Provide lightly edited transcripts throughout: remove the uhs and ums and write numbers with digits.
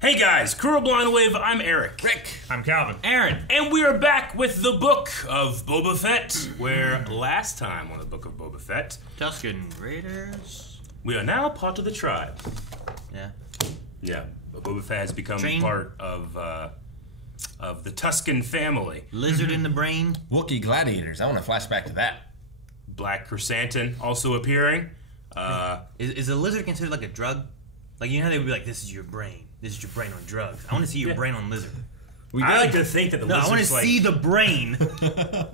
Hey guys, Crew of Blind Wave, I'm Eric. Rick. I'm Calvin. Aaron. And we are back with the Book of Boba Fett, where last time on the Book of Boba Fett, Tusken Raiders. we are now part of the tribe. Yeah. Yeah, Boba Fett has become part of the Tusken family. Lizard in the brain. Wookiee gladiators. I want to flash back to that. Black Chrysanthemum also appearing. Is a lizard considered like a drug? Like, you know how they would be like, this is your brain. This is your brain on drugs. I want to see your brain on lizard. I like to think that the lizard's I want to see the brain.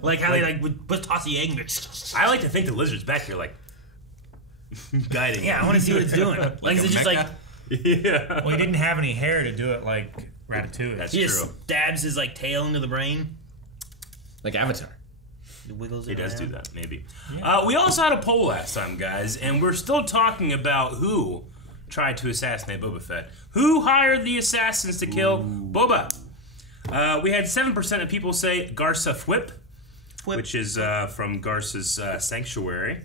Like how they would toss the egg. I like to think the lizard's back here like guiding. Yeah, I want to see what it's doing. Like, is it just like... Yeah. Well, he didn't have any hair to do it like Ratatouille. That's He just true. stabs his like tail into the brain. Like Avatar. Wiggles He it does around. do that, maybe. Yeah. We also had a poll last time, guys, and we're still talking about who tried to assassinate Boba Fett. Who hired the assassins to kill Boba? We had 7% of people say Garsa Fwip, which is from Garsa's sanctuary.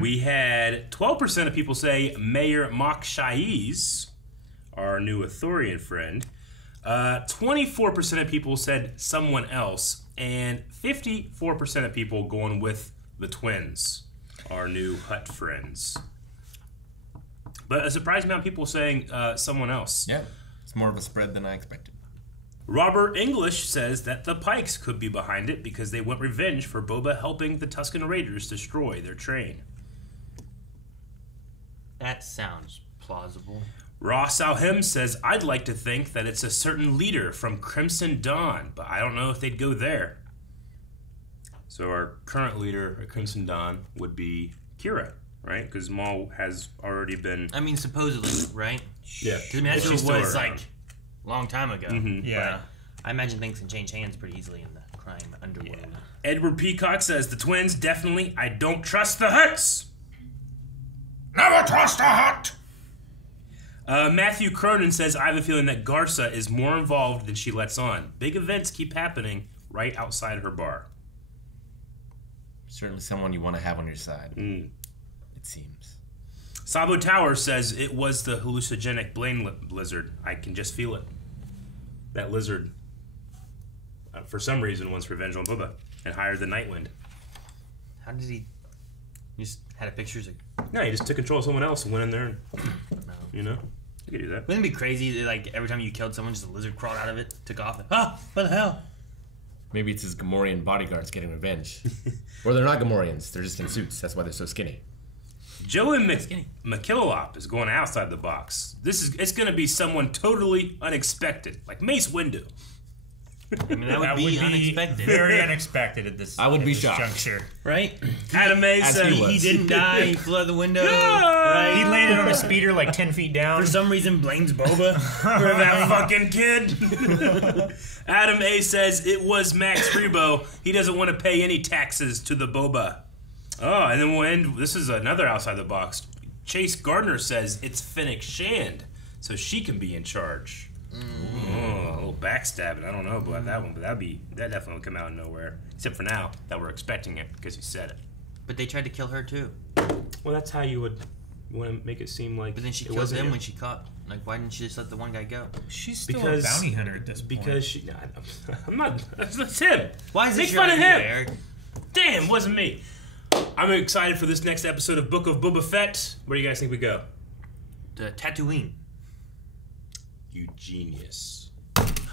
We had 12% of people say Mayor Mok Shaiz, our new Ithorian friend. 24% of people said someone else, and 54% of people going with the twins, our new Hutt friends. But a surprising amount of people saying someone else. Yeah. It's more of a spread than I expected. Robert English says that the Pikes could be behind it because they want revenge for Boba helping the Tusken Raiders destroy their train. That sounds plausible. Ross Alhem says, I'd like to think that it's a certain leader from Crimson Dawn, but I don't know if they'd go there. So our current leader at Crimson Dawn would be Kira, right? Because Maul has already been... I mean, supposedly, right? Yeah. Because I mean, that's She's what it still was around. like a long time ago. Yeah. But I imagine things can change hands pretty easily in the crime underworld. Yeah. Edward Peacock says, the twins, definitely. I don't trust the Hutts. Never trust a Hutt! Matthew Cronin says, I have a feeling that Garsa is more involved than she lets on. Big events keep happening right outside her bar. Certainly someone you want to have on your side. It seems. Sabo Tower says, it was the hallucinogenic Blaine lizard. I can just feel it. That lizard, for some reason, wants revenge on Boba and hired the Nightwind. How did he... He just had a pictures of... No, he just took control of someone else and went in there and, No. you know, you could do that. Wouldn't it be crazy that, like, every time you killed someone, just a lizard crawled out of it, took off, and, what the hell? Maybe it's his Gamorrean bodyguards getting revenge. Or they're not Gamorreans. They're just in suits. That's why they're so skinny. Joey McKillop is going outside the box. It's going to be someone totally unexpected, like Mace Windu. I mean, that would be unexpected. Very unexpected at this, I would at be this shocked. juncture. Right? Adam A As said he was. He didn't die, he flew out the window, Yeah. right? He landed on a speeder like 10 feet down. For some reason, blames Boba. for that fucking kid. Adam A says it was Max Rebo. He doesn't want to pay any taxes to the Boba. Oh, and then we'll end. This is another outside the box. Chase Gardner says it's Fennec Shand, so she can be in charge. Oh, a little backstabbing. I don't know about that one, but that definitely would come out of nowhere. Except for now that we're expecting it because you said it. But they tried to kill her, too. Well, that's how you want to make it seem like. But then she it killed wasn't him you. when she caught. Like, why didn't she just let the one guy go? She's still Because- a bounty hunter at this point. Because she. No, I'm not. That's him. Why is Make this your fun of idea, him. Eric? Damn, wasn't me. I'm excited for this next episode of Book of Boba Fett. Where do you guys think we go? The Tatooine. You genius.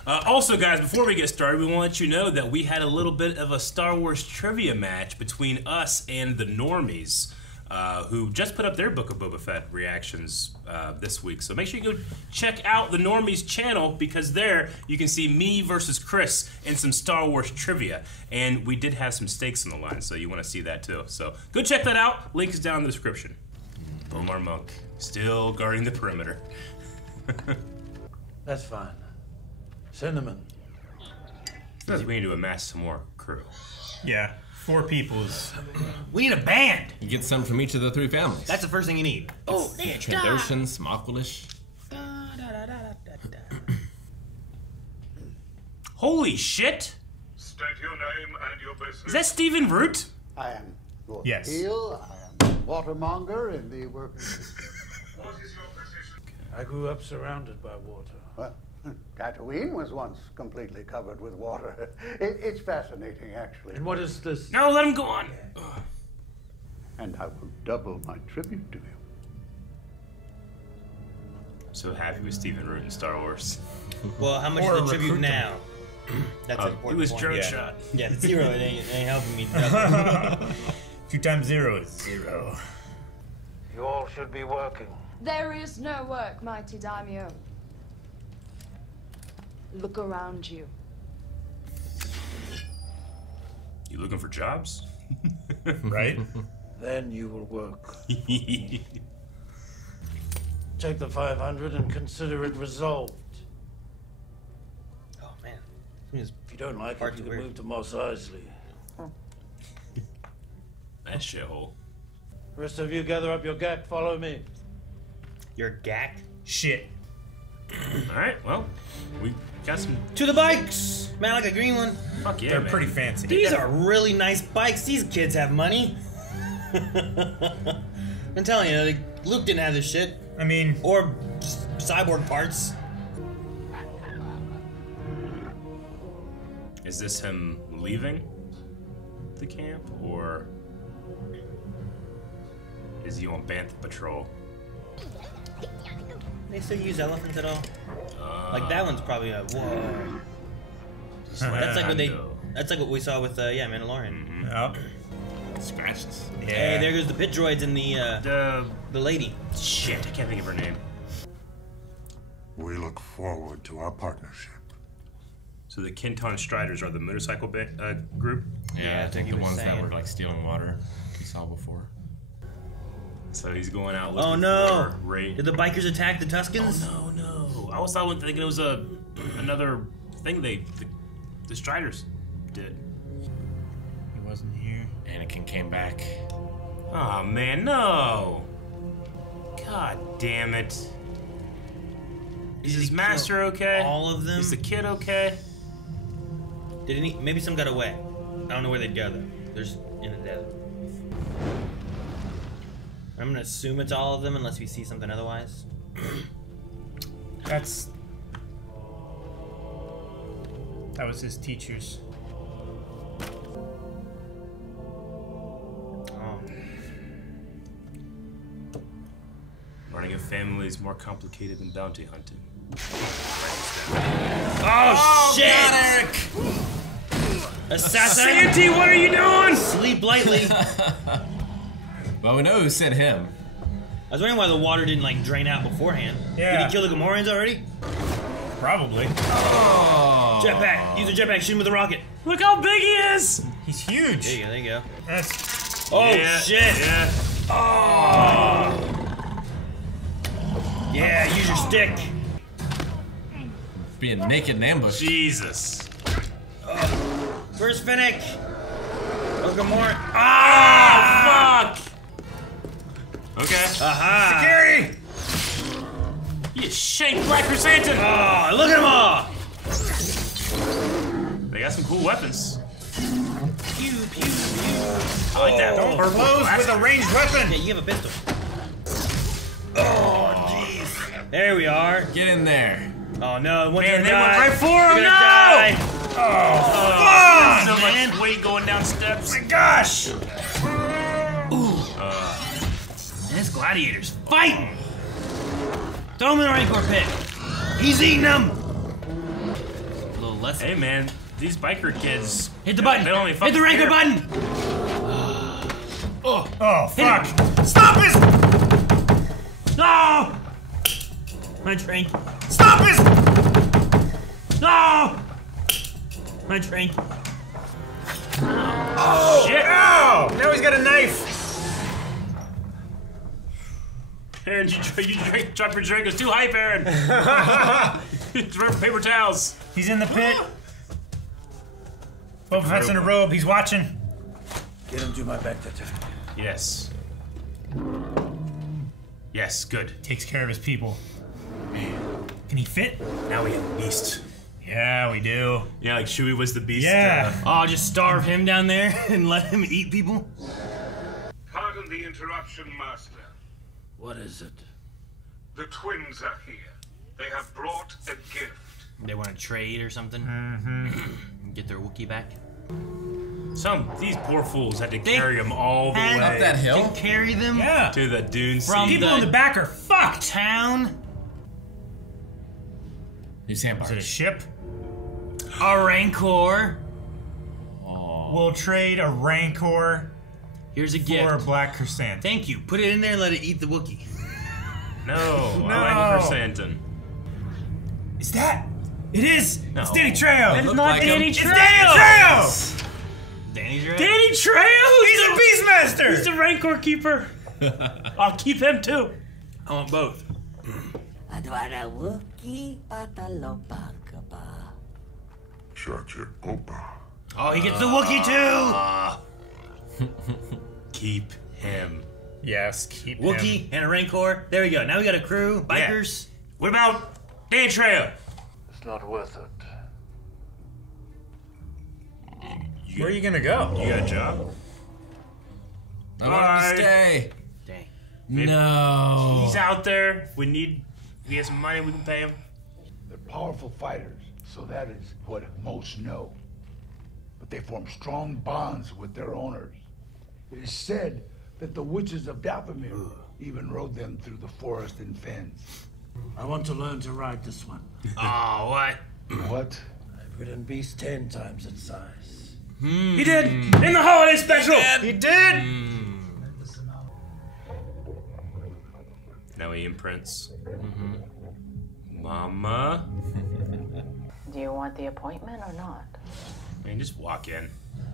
Also, guys, before we get started, we want to let you know that we had a little bit of a Star Wars trivia match between us and the Normies, who just put up their Book of Boba Fett reactions this week. So make sure you go check out the Normies channel, because there you can see me versus Chris in some Star Wars trivia. And we did have some stakes on the line, so you want to see that too. So go check that out. Link is down in the description. Omar Monk, still guarding the perimeter. That's fine. Cinnamon. We need to amass some more crew. Yeah, 4 people is... We need a band! You get some from each of the 3 families. That's the first thing you need. Oh, Trandoshan, Smokwilish. holy shit! State your name and your business. Is that Stephen Root? I am Lord Yes. Peel. I am watermonger in the working. What is your position? I grew up surrounded by water. What? Tatooine was once completely covered with water. It's fascinating, actually. And what is this? No, let him go on. And I will double my tribute to you. So happy with Stephen Root in Star Wars. Well, how much Or is the tribute recruit them. now? That's an It important was point. drone Yeah. shot. Yeah, the 0 it ain't helping me. 2 times 0 is 0. You all should be working. There is no work, mighty daimyo. Look around you. You looking for jobs? Right? Then you will work. Take the 500 and consider it resolved. Oh man, It's If you don't like Hard it, to you can wear. move to Mos Eisley. That shithole. The rest of you gather up your gack, follow me. You're gacked. Shit. Alright, well, we got some. To the bikes, man. I like a green one. Fuck yeah, They're man. pretty fancy. These are really nice bikes. These kids have money. I'm telling you, like, Luke didn't have this shit. I mean, Or cyborg parts. Is this him leaving the camp, or is he on Bantha patrol? They still use elephants at all? Like that one's probably a whoa. That's like what they. Lando. That's like what we saw with Mandalorian. oh, Scratches. yeah. Hey, there goes the pit droids and the lady. Shit, I can't think of her name. We look forward to our partnership. So the Kenton Striders are the motorcycle group. Yeah, I that's think what the he was ones that saying. were like stealing water we saw before. So he's going out looking Oh no! for Ray. Did the bikers attack the Tuskens? Oh no! I was thinking it was another thing the Striders did. He wasn't here. Anakin came back. Oh man, no! God damn it! Is his he master kill okay? all of them? Is the kid okay? Did any? Maybe some got away. I don't know where they'd go though. They're just in the desert. I'm gonna assume it's all of them unless we see something otherwise. That was his teachers. Oh. Running a family is more complicated than bounty hunting. Oh, shit! Assassin! Santy, what are you doing? Sleep lightly. Well, we know who sent him. I was wondering why the water didn't like drain out beforehand. Yeah. Did he kill the Gamorreans already? Probably. Jetpack! Use a jetpack, shoot him with a rocket. Look how big he is! He's huge. There you go, there you go. That's Oh Yeah, shit! Yeah. Yeah, use your stick. Being naked and ambushed. Jesus. Where's Finnick? Oh, Gamorrean. Ah, fuck! Okay. Aha! Gary! You shanked Black Chrysanthemum! Oh, look at them all! They got some cool weapons. Pew, pew, pew. I like that. Don't purple close blast. with a ranged Yeah, weapon. you have a pistol. Oh, jeez. There we are. Get in there. Oh no, one's Man, gonna they die. went right for him, They're no! gonna die. Oh, so man. much weight going down steps. Gosh! And this gladiator's fighting. Throw him in the Rancor pit. He's eating them. A little less. Hey, man, these biker kids. Hit the button. They only Hit the Rancor button. Oh, fuck. Stop it! No! My train. Stop it! No! My train. Oh, shit. Ow! Now he's got a knife. Aaron, you drop your drink. It's too hype, Aaron. Throw paper towels. He's in the pit. Boba Fett's in a robe. He's watching. Get him to my back, Tata. Yes. Yes, good. Takes care of his people. Can he fit? Now we have a beast. Yeah, we do. Yeah, like Chewie was the beast. Yeah. Oh, just starve him down there and let him eat people? Pardon the interruption, Master. What is it? The twins are here. They have brought a gift. They want to trade or something. Get their Wookiee back. These poor fools had to carry them all the way Up that hill? To carry them to the dune from sea. People in the back are fucked. town. New Is it a sandbars. ship? A Rancor. We'll trade a Rancor Here's a for a gift. Black Chrysanthemum. Thank you. Put it in there and let it eat the Wookiee. No, No. I like chrysanthemum. Is that? It is! No. It's Danny Trejo! That's looked not like Danny him. It's Trejo! Danny Trejo! Danny's right. Danny Trejo! He's a Beastmaster! He's the Rancor keeper. I'll keep him too. I want both. Shut your opa. Oh, he gets the Wookiee too. Keep him. Yes, keep him. Wookiee and a Rancor. There we go. Now we got a crew. Bikers. What about Danny Trejo? It's not worth it. Where are you gonna go? You got a job? I want him to stay. Dang. No. He's out there. If we get some money, we can pay him. They're powerful fighters, so that is what most know. But they form strong bonds with their owners. It is said that the witches of Dathomir even rode them through the forest and fens. I want to learn to ride this one. Oh, what? What? I've ridden beasts 10 times its size. He did in the holiday special. He did! Now he imprints. Mama. Do you want the appointment or not? Man, just walk in.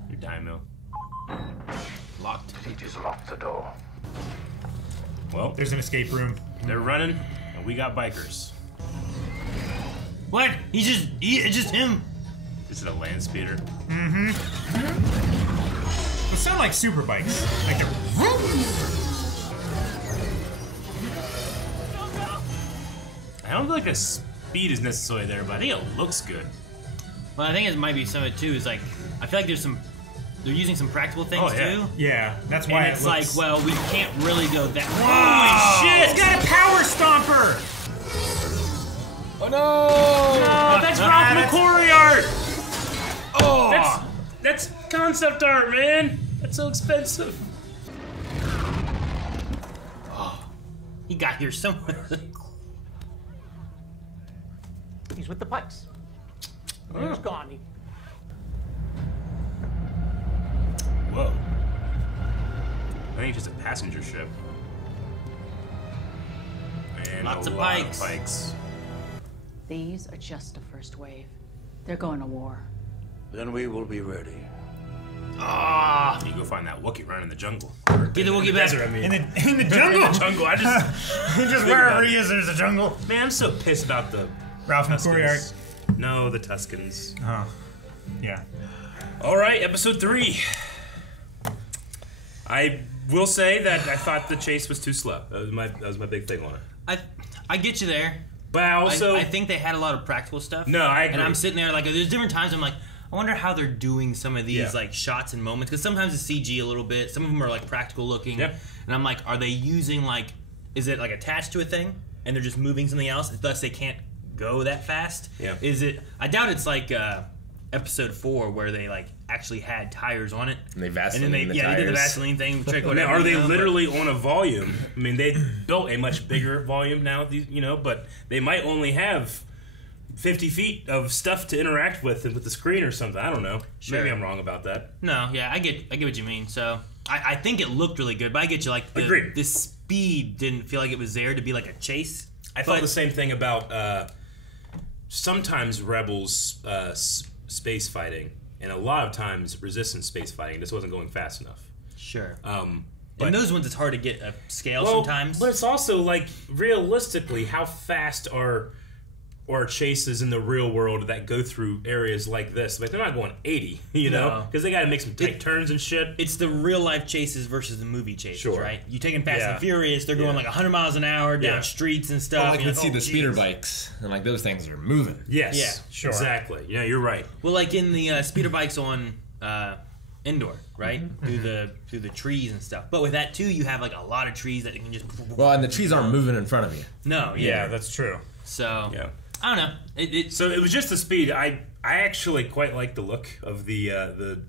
Your daimyo. Locked. He just locked the door. Well, There's an escape room. they're running, and we got bikers. What? It's just him. This is a land speeder. They sound like super bikes. Like they're. I don't feel like the speed is necessarily there, but I think it looks good. Well, I think it might be some of it too. Is like I feel like they're using some practical things Oh, yeah. too. Yeah, that's why And it's it looks... like, well, we can't really go that. Holy shit! It's got a power stomper! Oh no! Oh, that's Ralph McQuarrie art. Oh, That's concept art, man. That's so expensive. he got here somewhere. He's with the pikes. He's gone. Whoa. I think it's just a passenger ship. And Lots a of lot pikes. Of pikes. These are just the first wave. They're going to war. Then we will be ready. Ah, You go find that Wookiee running in the jungle. get the Wookiee back. Desert, I mean. In the jungle! In the jungle. I just Just wherever he is, there's a jungle. man, I'm so pissed about the Ralph McQuarrie art. Tuscans. No, the Tuscans. Oh, yeah. All right, episode 3. I will say that I thought the chase was too slow. That was my big thing on it. I get you there. But I also I think they had a lot of practical stuff. No, I agree. And I'm sitting there like, there's different times I'm like, I wonder how they're doing some of these Yeah. like shots and moments because sometimes it's CG a little bit. Some of them are like practical looking. Yeah. And I'm like, are they using like, is it like attached to a thing and they're just moving something else? Thus they can't go that fast. Yeah. Is it? I doubt it's like episode 4 where they like actually had tires on it. And they Vaseline And then the they did the tires. Vaseline thing. Trick now, whatever. are they you know, but- literally on a volume? I mean, they built a much bigger volume now, but they might only have 50 feet of stuff to interact with the screen or something. I don't know. Sure. Maybe I'm wrong about that. No, yeah, I get what you mean. So I think it looked really good, but I get you. Like Agreed. the speed didn't feel like it was there to be like a chase. I felt the same thing about sometimes Rebels space fighting, and a lot of times Resistance space fighting. This wasn't going fast enough. Sure. But In those ones, it's hard to get a scale well, sometimes. but it's also like realistically, how fast are chases in the real world that go through areas like this? Like they're not going 80, you know, No. because they got to make some tight turns and shit. It's the real life chases versus the movie chases, Sure. right? You taking Fast Yeah. and Furious, they're going Yeah. like 100 miles an hour down Yeah. streets and Oh, stuff. like You're let's see oh, the speeder geez. bikes, and like those things are moving. Yes, Yeah, sure. exactly. Yeah, you're right. Well, like in the speeder bikes on Indoor, right? Through the trees and stuff. But with that too, you have like a lot of trees that you can just. Well, and the trees aren't moving in front of you. No, Yeah, that's true. So Yeah. I don't know. So it was just the speed. I actually quite like the look of the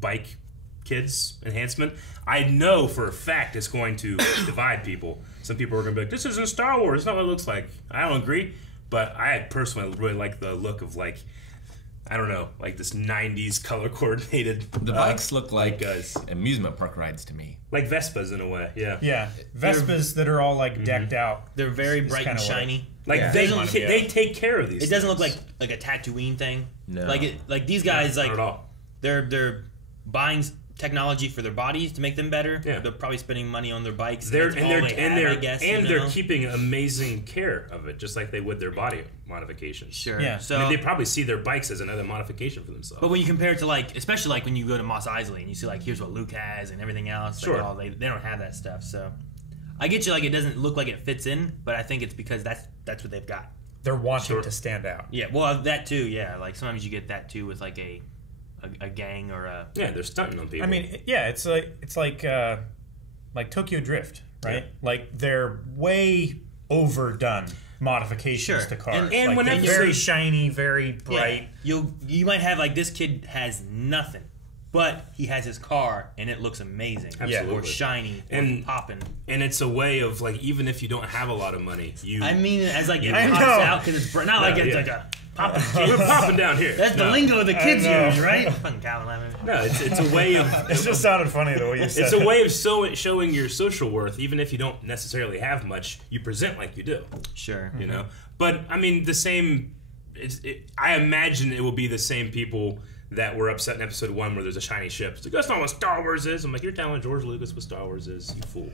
bike kids enhancement. I know for a fact it's going to divide people. Some people are going to be like, "This isn't Star Wars. It's not what it looks like." I don't agree, but I personally really like the look of like, I don't know, like this '90s color coordinated. The bikes look like amusement park rides to me. Like Vespas in a way. Yeah. Yeah, Vespas that are all like decked out. They're very bright and shiny. Like they take care of these. It doesn't look like a Tatooine thing. No. Like these guys not at all. They're buying technology for their bodies to make them better. Yeah. They're probably spending money on their bikes. They're they're keeping amazing care of it, just like they would their body modifications. Sure. Yeah. So I mean, they probably see their bikes as another modification for themselves. but when you compare it to like, especially like when you go to Mos Eisley and you see like here's what Luke has and everything else. Sure. Like, they don't have that stuff. So I get you. Like it doesn't look like it fits in, but I think it's because that's what they've got. They're wanting to stand out. Yeah. Well, that too. Yeah. Like sometimes you get that too with like a gang or a they're stunting on people. I mean, yeah, it's like Tokyo Drift, right? Yeah. Like they're way overdone modifications to cars. And like, whenever they're very shiny, very bright. Yeah. You might have like this kid has nothing, but he has his car and it looks amazing. Absolutely. Or shiny And popping. And it's a way of like, even if you don't have a lot of money, I mean, as like it I pops know. out because it's not like it's like a popping kid. we're popping down here. That's the lingo the kids know. use, right? Fucking Calvin Lemon. No, it's a way of It just sounded funny the way you said it's it. a way of showing your social worth, even if you don't necessarily have much. You present like you do. Sure. You know, but I mean, the same. I imagine it will be the same people that were upset in episode 1 where there's a shiny ship. It's like, that's not what Star Wars is. I'm like, you're telling George Lucas what Star Wars is, you fool.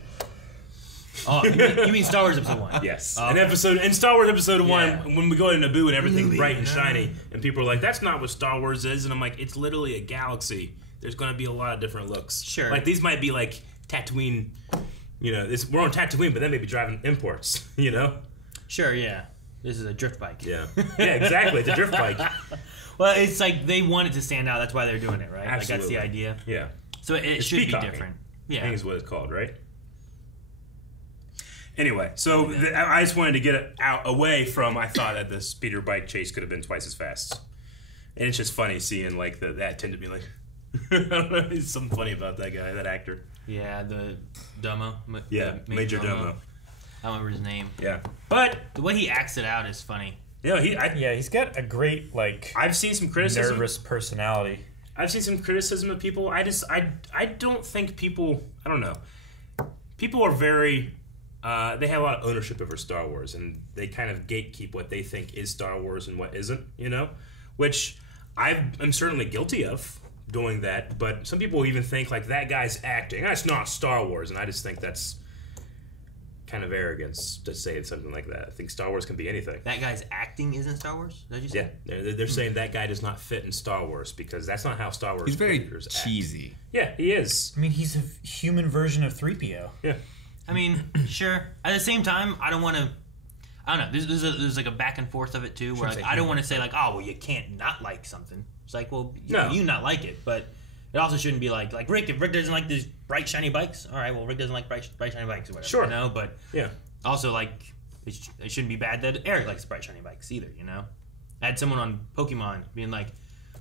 Oh, you mean Star Wars episode 1? Yes. Okay. In Star Wars episode 1, Yeah. when we go to Naboo and everything's bright and shiny, and people are like, that's not what Star Wars is, and I'm like, it's literally a galaxy. There's going to be a lot of different looks. Sure. Like, these might be like Tatooine, you know, we're on Tatooine, but then maybe driving imports, you know? Sure, yeah. This is a drift bike. Yeah. Yeah, exactly. It's a drift bike. Well, it's like they want it to stand out. That's why they're doing it, right? Absolutely. Like that's the idea. Yeah. So it should peacocking. be different. I Yeah. think is what it's called, right? Anyway, so I just wanted to get it away from. I thought that the speeder bike chase could have been twice as fast, and it's just funny seeing like that tend to be like. I don't know. There's something funny about that guy, that actor. Yeah, the Domo. Yeah, Major Domo. I don't remember his name. Yeah, but The way he acts it out is funny. yeah, He's got a great I've seen some criticism. nervous personality. I've seen some criticism of people. I don't think people. I don't know. People are very. They have a lot of ownership over Star Wars, and they kind of gatekeep what they think is Star Wars and what isn't. You know, which I'm certainly guilty of doing that. But some people even think like that guy's acting. That's not Star Wars, and I just think that's kind of arrogance to say something like that. I think Star Wars can be anything. That guy's acting isn't Star Wars? Is that what you say? Yeah, they're saying that guy does not fit in Star Wars because that's not how Star Wars. He's very characters act. cheesy. Yeah, he is. I mean, he's a human version of 3PO. Yeah. I mean, sure. At the same time, I don't want to. I don't know. There's like a back and forth of it too, where like, I don't want to say like, oh, well, you can't not like something. It's like, well, you not like it, but it also shouldn't be like Rick. If Rick doesn't like these bright shiny bikes, all right, well, Rick doesn't like bright shiny bikes or whatever. Sure. You know, but Yeah. also like it shouldn't be bad that Eric likes bright shiny bikes either. You know, I had someone on Pokemon being like,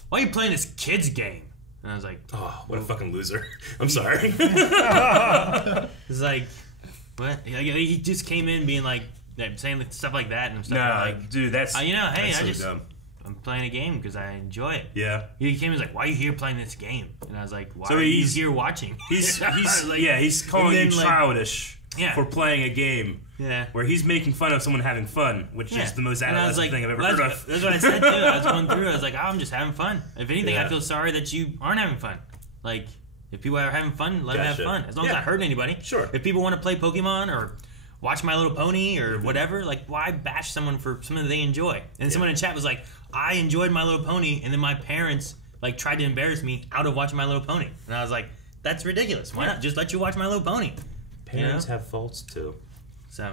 why are you playing this kid's game? And I was like, Oh, what a fucking loser. I'm sorry. it's like, what? He just came in being like saying stuff like that and stuff like, dude, that's you know, hey, that's so dumb. I'm playing a game because I enjoy it. Yeah. He came and was like, why are you here playing this game? And I was like, why So are you he's- here watching? He's like, he's calling you and then, like- childish Yeah. for playing a game Yeah. where he's making fun of someone having fun, which is the most And I was adolescent thing I've ever well, heard that's, of. that's what I said too. I was going through. I was like, oh, I'm just having fun. If anything, Yeah. I feel sorry that you aren't having fun. Like, if people are having fun, let them have Gotcha. fun. As long as Yeah. I hurt anybody. Sure. If people want to play Pokemon or watch My Little Pony or whatever, like, why bash someone for something that they enjoy? And someone in chat was like, I enjoyed My Little Pony, and then my parents like tried to embarrass me out of watching My Little Pony. And I was like, that's ridiculous. Why not just let you watch My Little Pony? Parents You know? have faults too. So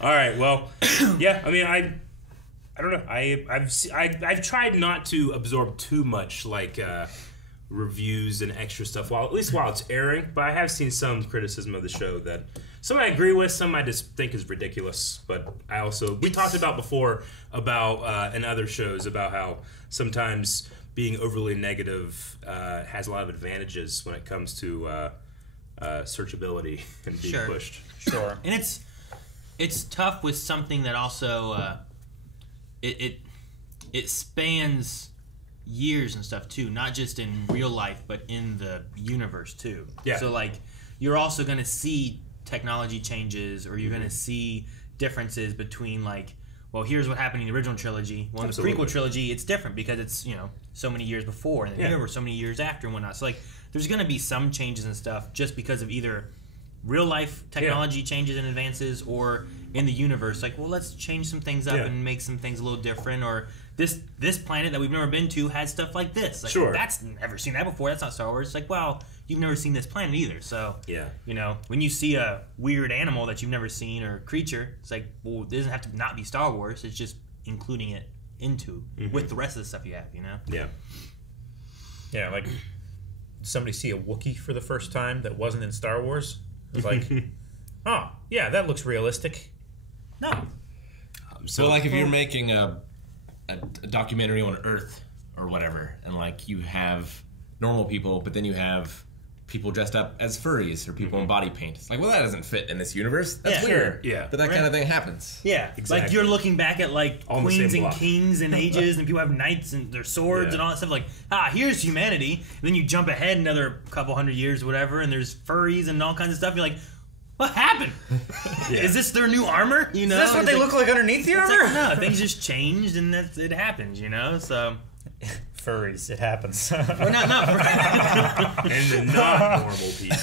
All right. Well, yeah. I mean, I don't know. I've tried not to absorb too much like reviews and extra stuff at least while it's airing. But I have seen some criticism of the show that Some I agree with, some I just think is ridiculous. But we talked about before about in other shows about how sometimes being overly negative has a lot of advantages when it comes to searchability and being pushed. Sure. And it's tough with something that also it spans years and stuff too, not just in real life but in the universe too. Yeah. So like you're also going to see technology changes, or you're going to see differences between like, well, here's what happened in the original trilogy. Well, in the prequel trilogy, it's different because it's, you know, so many years before, and the universe so many years after and whatnot. So like there's going to be some changes and stuff just because of either real life technology changes and advances, or in the universe, like, well, let's change some things up and make some things a little different, or this planet that we've never been to has stuff like this. Like, that's never seen that before. That's not Star Wars. It's like, well, you've never seen this planet either. So, you know, when you see a weird animal that you've never seen or creature, it's like, well, it doesn't have to not be Star Wars. It's just including it into with the rest of the stuff you have, you know? Yeah. Yeah, like, did somebody see a Wookiee for the first time that wasn't in Star Wars? It was like, oh, yeah, that looks realistic. No. So, like, if you're making a documentary on Earth or whatever, and like you have normal people, but then you have people dressed up as furries or people in body paint. It's like, well, that doesn't fit in this universe. That's weird. Yeah. But that kind of thing happens. Yeah. Exactly. Like you're looking back at like All queens and kings and ages, and people have knights and their swords and all that stuff. Like, here's humanity. And then you jump ahead another couple hundred years or whatever, and there's furries and all kinds of stuff. You're like, what happened? Is this their new armor? You know, is this what they look like underneath the armor? Like, no, things just changed, and it happens. You know, so furries, it happens. Well, not and not normal people.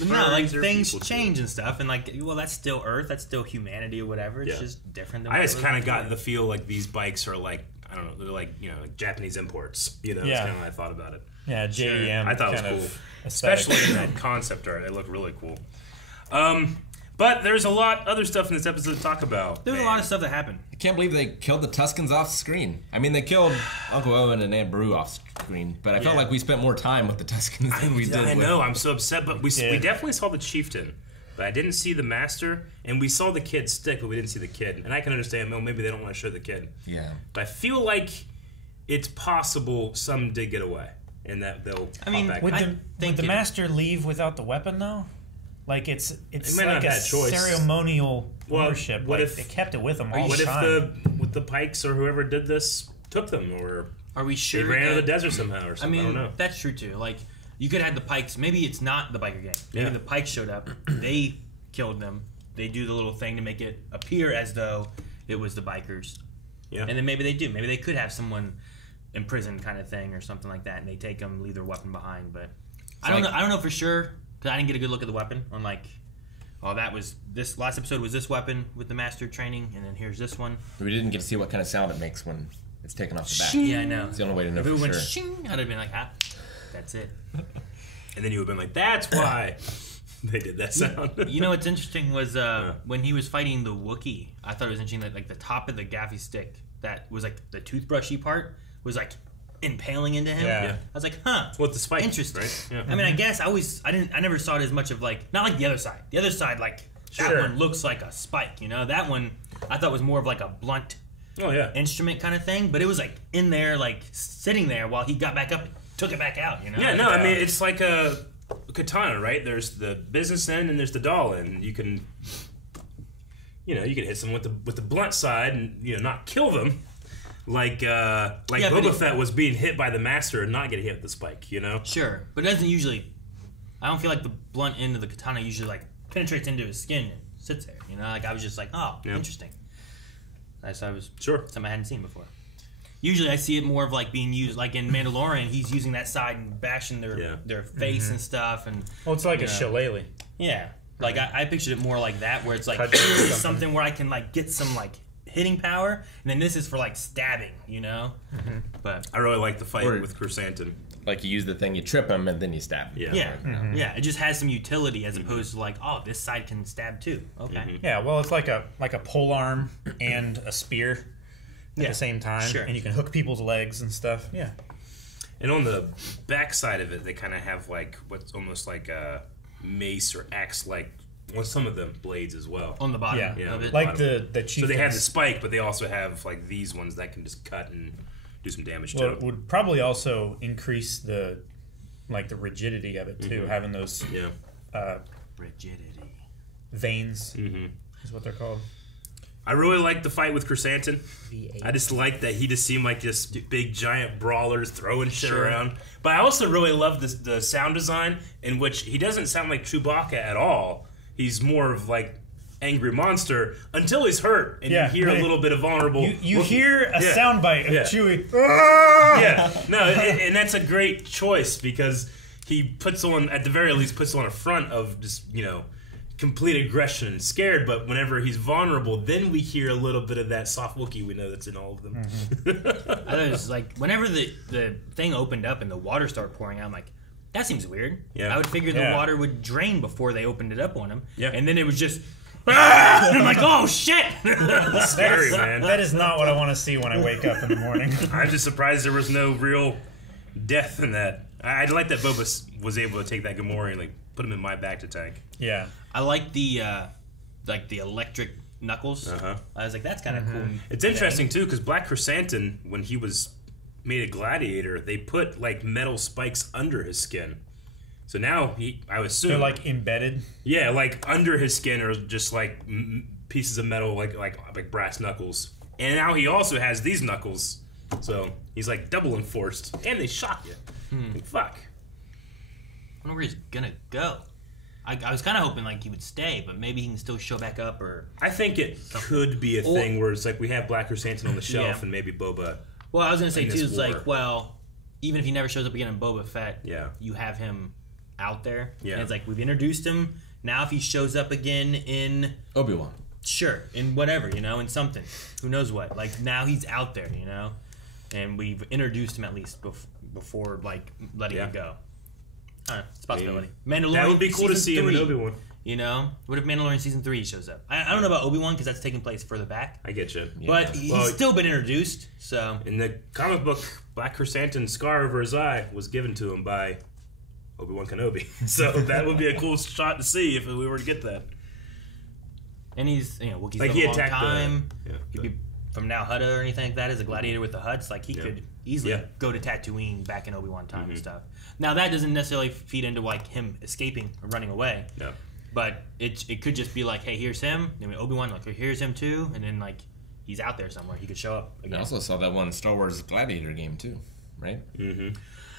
But no, like things change and stuff, and like, well, that's still Earth, that's still humanity or whatever. It's just different. Than I just kind of got the feel like these bikes are like, I don't know, they're like, you know, like Japanese imports. You know, that's kind of what I thought about it. Yeah, JDM. I thought it was cool, especially in that concept art. They look really cool. But there's a lot other stuff in this episode to talk about. There's a lot of stuff that happened. I can't believe they killed the Tuscans off screen. I mean, they killed Uncle Owen and Aunt Beru off screen, but I felt like we spent more time with the Tuscans than we did. I know, I'm so upset, but we definitely saw the chieftain, but I didn't see the master, and we saw the kid stick, but we didn't see the kid. And I can understand, well, maybe they don't want to show the kid. Yeah. But I feel like it's possible some did get away, and that they'll pop back. Would the master leave without the weapon, though? Like, it's like a ceremonial ownership. What like, if they kept it with them all what the time? What if the Pikes or whoever did this took them, or are we sure they ran out of the desert somehow or something? I don't know. That's true too. Like, you could have the Pikes. Maybe it's not the biker gang. Maybe the Pikes showed up. They killed them. They do the little thing to make it appear as though it was the bikers. Yeah. And then maybe they do. Maybe they could have someone imprisoned, kind of thing, or something like that, and they take them, leave their weapon behind. But I don't know. I don't know for sure. Because I didn't get a good look at the weapon. I'm like, oh, that was this last episode was this weapon with the master training, and then here's this one. We didn't get to see what kind of sound it makes when it's taken off the back. Yeah, I know. It's the only way to know if for it went sure. Shing, I'd have been like, that's it. And then you would have been like, that's why they did that sound. You know what's interesting was when he was fighting the Wookiee, I thought it was interesting that like the top of the gaffy stick that was like the toothbrushy part was like impaling into him. Yeah. I was like, huh. With the spike, interesting. Right? Yeah. I mean, I guess I never saw it as much of like, not like the other side. The other side, like, that one looks like a spike, you know? That one I thought was more of like a blunt instrument kind of thing, but it was like in there, like sitting there while he got back up and took it back out, you know? Yeah, no, I mean, it's like a katana, right? There's the business end and there's the doll end. You can hit someone with the blunt side and, you know, not kill them. Like Boba Fett was being hit by the master and not getting hit with the spike, you know? Sure, but it doesn't usually. I don't feel like the blunt end of the katana usually like penetrates into his skin and sits there, you know? Like I was just like, oh, interesting. I was something I hadn't seen before. Usually I see it more of like being used, like in Mandalorian, he's using that side and bashing their face and stuff. And well, it's like a shillelagh. Yeah, like I pictured it more like that, where it's like something where I can like get some like hitting power, and then this is for like stabbing, you know. But I really like the fight with Chrysanthemum. Like you use the thing, you trip him, and then you stab him. Yeah. It just has some utility as opposed to like, oh, this side can stab too. Okay. Yeah, well, it's like a pole arm and a spear at the same time, and you can hook people's legs and stuff. Yeah. And on the back side of it, they kind of have like what's almost like a mace or axe, like Well, some of them blades as well. On the bottom of it. Like the chief. So they have the spike, but they also have like these ones that can just cut and do some damage to it would probably also increase the rigidity of it too, having those rigidity veins is what they're called. I really like the fight with Chrysanthemum. I just like that he just seemed like this big giant brawlers throwing shit around. But I also really love the sound design in which he doesn't sound like Chewbacca at all. He's more of like angry monster until he's hurt and you hear a little bit of vulnerable. You hear a soundbite of Chewie. And that's a great choice because he puts on, at the very least, puts on a front of just complete aggression and scared. But whenever he's vulnerable, then we hear a little bit of that soft Wookiee we know that's in all of them. I thought it was like whenever the thing opened up and the water started pouring out, I'm like, that seems weird. I would figure the water would drain before they opened it up on him. And then it was just. I'm like, oh shit! That's scary, man. That is not what I want to see when I wake up in the morning. I'm just surprised there was no real death in that. I'd like that Boba was able to take that Gamorrean and like put him in my bacta tank. Yeah, I like the electric knuckles. I was like, that's kind of cool. It's interesting too because Black Chrysanthemum, when he was made a gladiator, they put like metal spikes under his skin. So now I would assume they're like embedded. Yeah, like under his skin are just like pieces of metal, like brass knuckles. And now he also has these knuckles, so he's like double enforced, and they shock you. Like, fuck. I wonder where he's gonna go. I was kind of hoping like he would stay, but maybe he can still show back up. Or I think it could be a thing where it's like we have Black Chrysanthemum on the shelf, and maybe Boba. Well, I was gonna say too, it's like, well, even if he never shows up again in Boba Fett, you have him out there. And it's like we've introduced him. Now if he shows up again in Obi-Wan. Sure. In whatever, in something. Who knows what. Like now he's out there, And we've introduced him at least before like letting him go. I don't know. It's a possibility. Mandalorian. That would be cool to see him in Obi-Wan. What if Mandalorian season 3 shows up? I don't know about Obi-Wan because that's taking place further back. I get you. But he's still been introduced, so. In the comic book, Black Chrysanthemum's scar over his eye was given to him by Obi-Wan Kenobi. So that would be a cool shot to see if we were to get that. And he's, Wookiee's like lived he a long attacked time. He'd be from Now Hutta or anything like that as a gladiator with the Hutts. Like he could easily go to Tatooine back in Obi-Wan time and stuff. Now that doesn't necessarily feed into like him escaping or running away. No. But it could just be like, hey, here's him. I mean, Obi-Wan, like, here's him too. And then like he's out there somewhere. He could show up again. I also saw that one Star Wars Gladiator game too, right? Mm-hmm.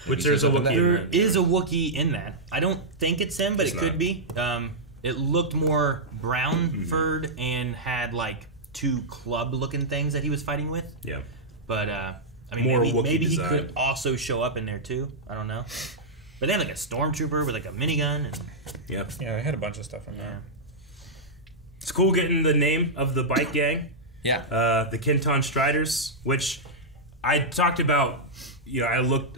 Which there's a Wookiee. There is a Wookiee in that. I don't think it's him, but it could be. It looked more brown furred and had like 2 club-looking things that he was fighting with. Yeah. But I mean, maybe he could also show up in there too. I don't know. But they had like a stormtrooper with like a minigun. And... Yep. Yeah, they had a bunch of stuff in there. It's cool getting the name of the bike gang. Yeah. The Kenton Striders, which I talked about. I looked,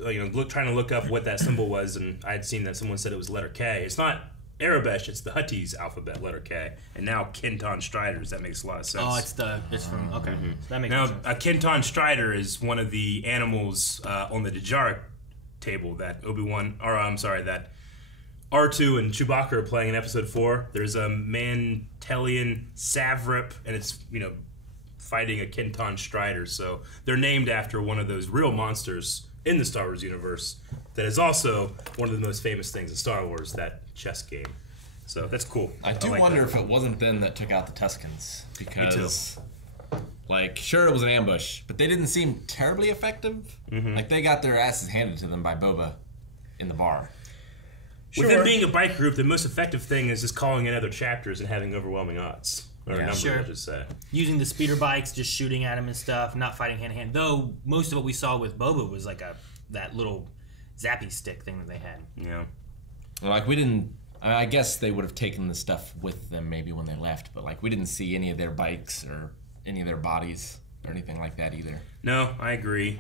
trying to look up what that symbol was, and I had seen that someone said it was letter K. It's not Arabesh, it's the Huttese alphabet, letter K. And now Kenton Striders, that makes a lot of sense. Oh, it's from, okay. That makes sense. Now, a Kenton Strider is one of the animals on the Djarik table that that R2 and Chewbacca are playing in Episode 4. There's a Mantelian Savrip, and it's, fighting a Kenton Strider. So they're named after one of those real monsters in the Star Wars universe that is also one of the most famous things in Star Wars, that chess game. So that's cool. I wonder if it wasn't them that took out the Tuskens. Because, sure, it was an ambush, but they didn't seem terribly effective. Mm-hmm. Like, they got their asses handed to them by Boba in the bar. Sure. With them being a bike group, the most effective thing is just calling in other chapters and having overwhelming odds. Or numbers, I should say. Using the speeder bikes, just shooting at him and stuff, not fighting hand to hand. Though most of what we saw with Boba was like that little zappy stick thing that they had. Yeah. Like we didn't. I guess they would have taken the stuff with them maybe when they left, but like we didn't see any of their bikes or any of their bodies or anything like that either. No, I agree.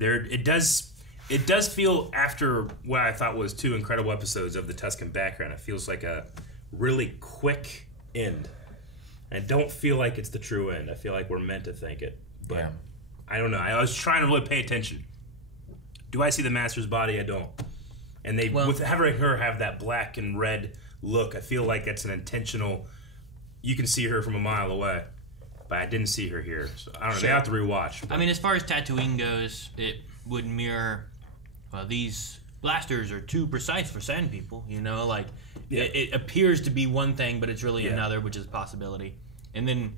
It does feel, after what I thought was 2 incredible episodes of the Tusken background, it feels like a really quick end. I don't feel like it's the true end. I feel like we're meant to think it, but I don't know. I was trying to really pay attention. Do I see the Master's body? I don't. And with having her have that black and red look. I feel like it's an intentional. You can see her from a mile away, but I didn't see her here. So I don't know. They have to rewatch. But. I mean, as far as Tatooine goes, it would mirror. Well, these blasters are too precise for Sand people. You know, like it appears to be one thing, but it's really another, which is a possibility. And then,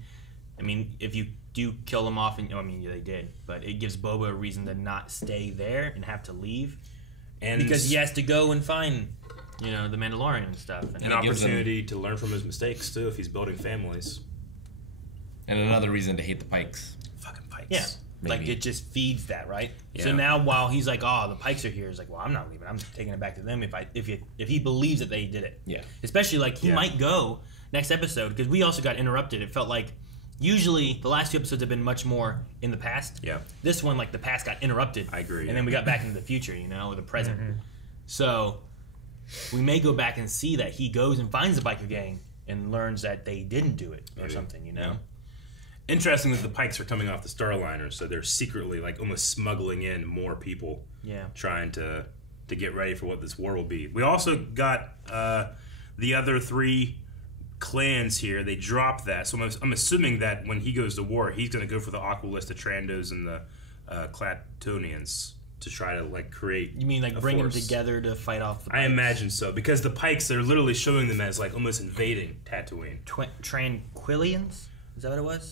I mean, if you do kill them off, and I mean, they did, but it gives Boba a reason to not stay there and have to leave, and because he has to go and find, the Mandalorian and stuff, and an opportunity to learn from his mistakes too if he's building families, and another reason to hate the Pikes. Fucking Pikes. Yeah, maybe. like it just feeds that, right? Yeah. So now, while he's like, "Oh, the Pikes are here," he's like, "Well, I'm not leaving. I'm taking it back to them if he believes that they did it." Yeah, especially like he might go next episode because we also got interrupted. It felt like. Usually, the last 2 episodes have been much more in the past. Yeah. This one, like, the past got interrupted. I agree. And then we got back into the future, or the present. Mm-hmm. So, we may go back and see that he goes and finds the biker gang and learns that they didn't do it or something, Yeah. Interesting that the Pikes are coming off the Starliner, so they're secretly, like, almost smuggling in more people. Yeah. Trying to get ready for what this war will be. We also got the other 3... clans here. They dropped that, so I'm assuming that when he goes to war, he's going to go for the Aqualist, the Trandos, and the Clatonians to try to like create. You mean like bring them together to fight off? The Pikes? I imagine so, because the Pikes are literally showing them as like almost invading Tatooine. Tranquillians? Is that what it was?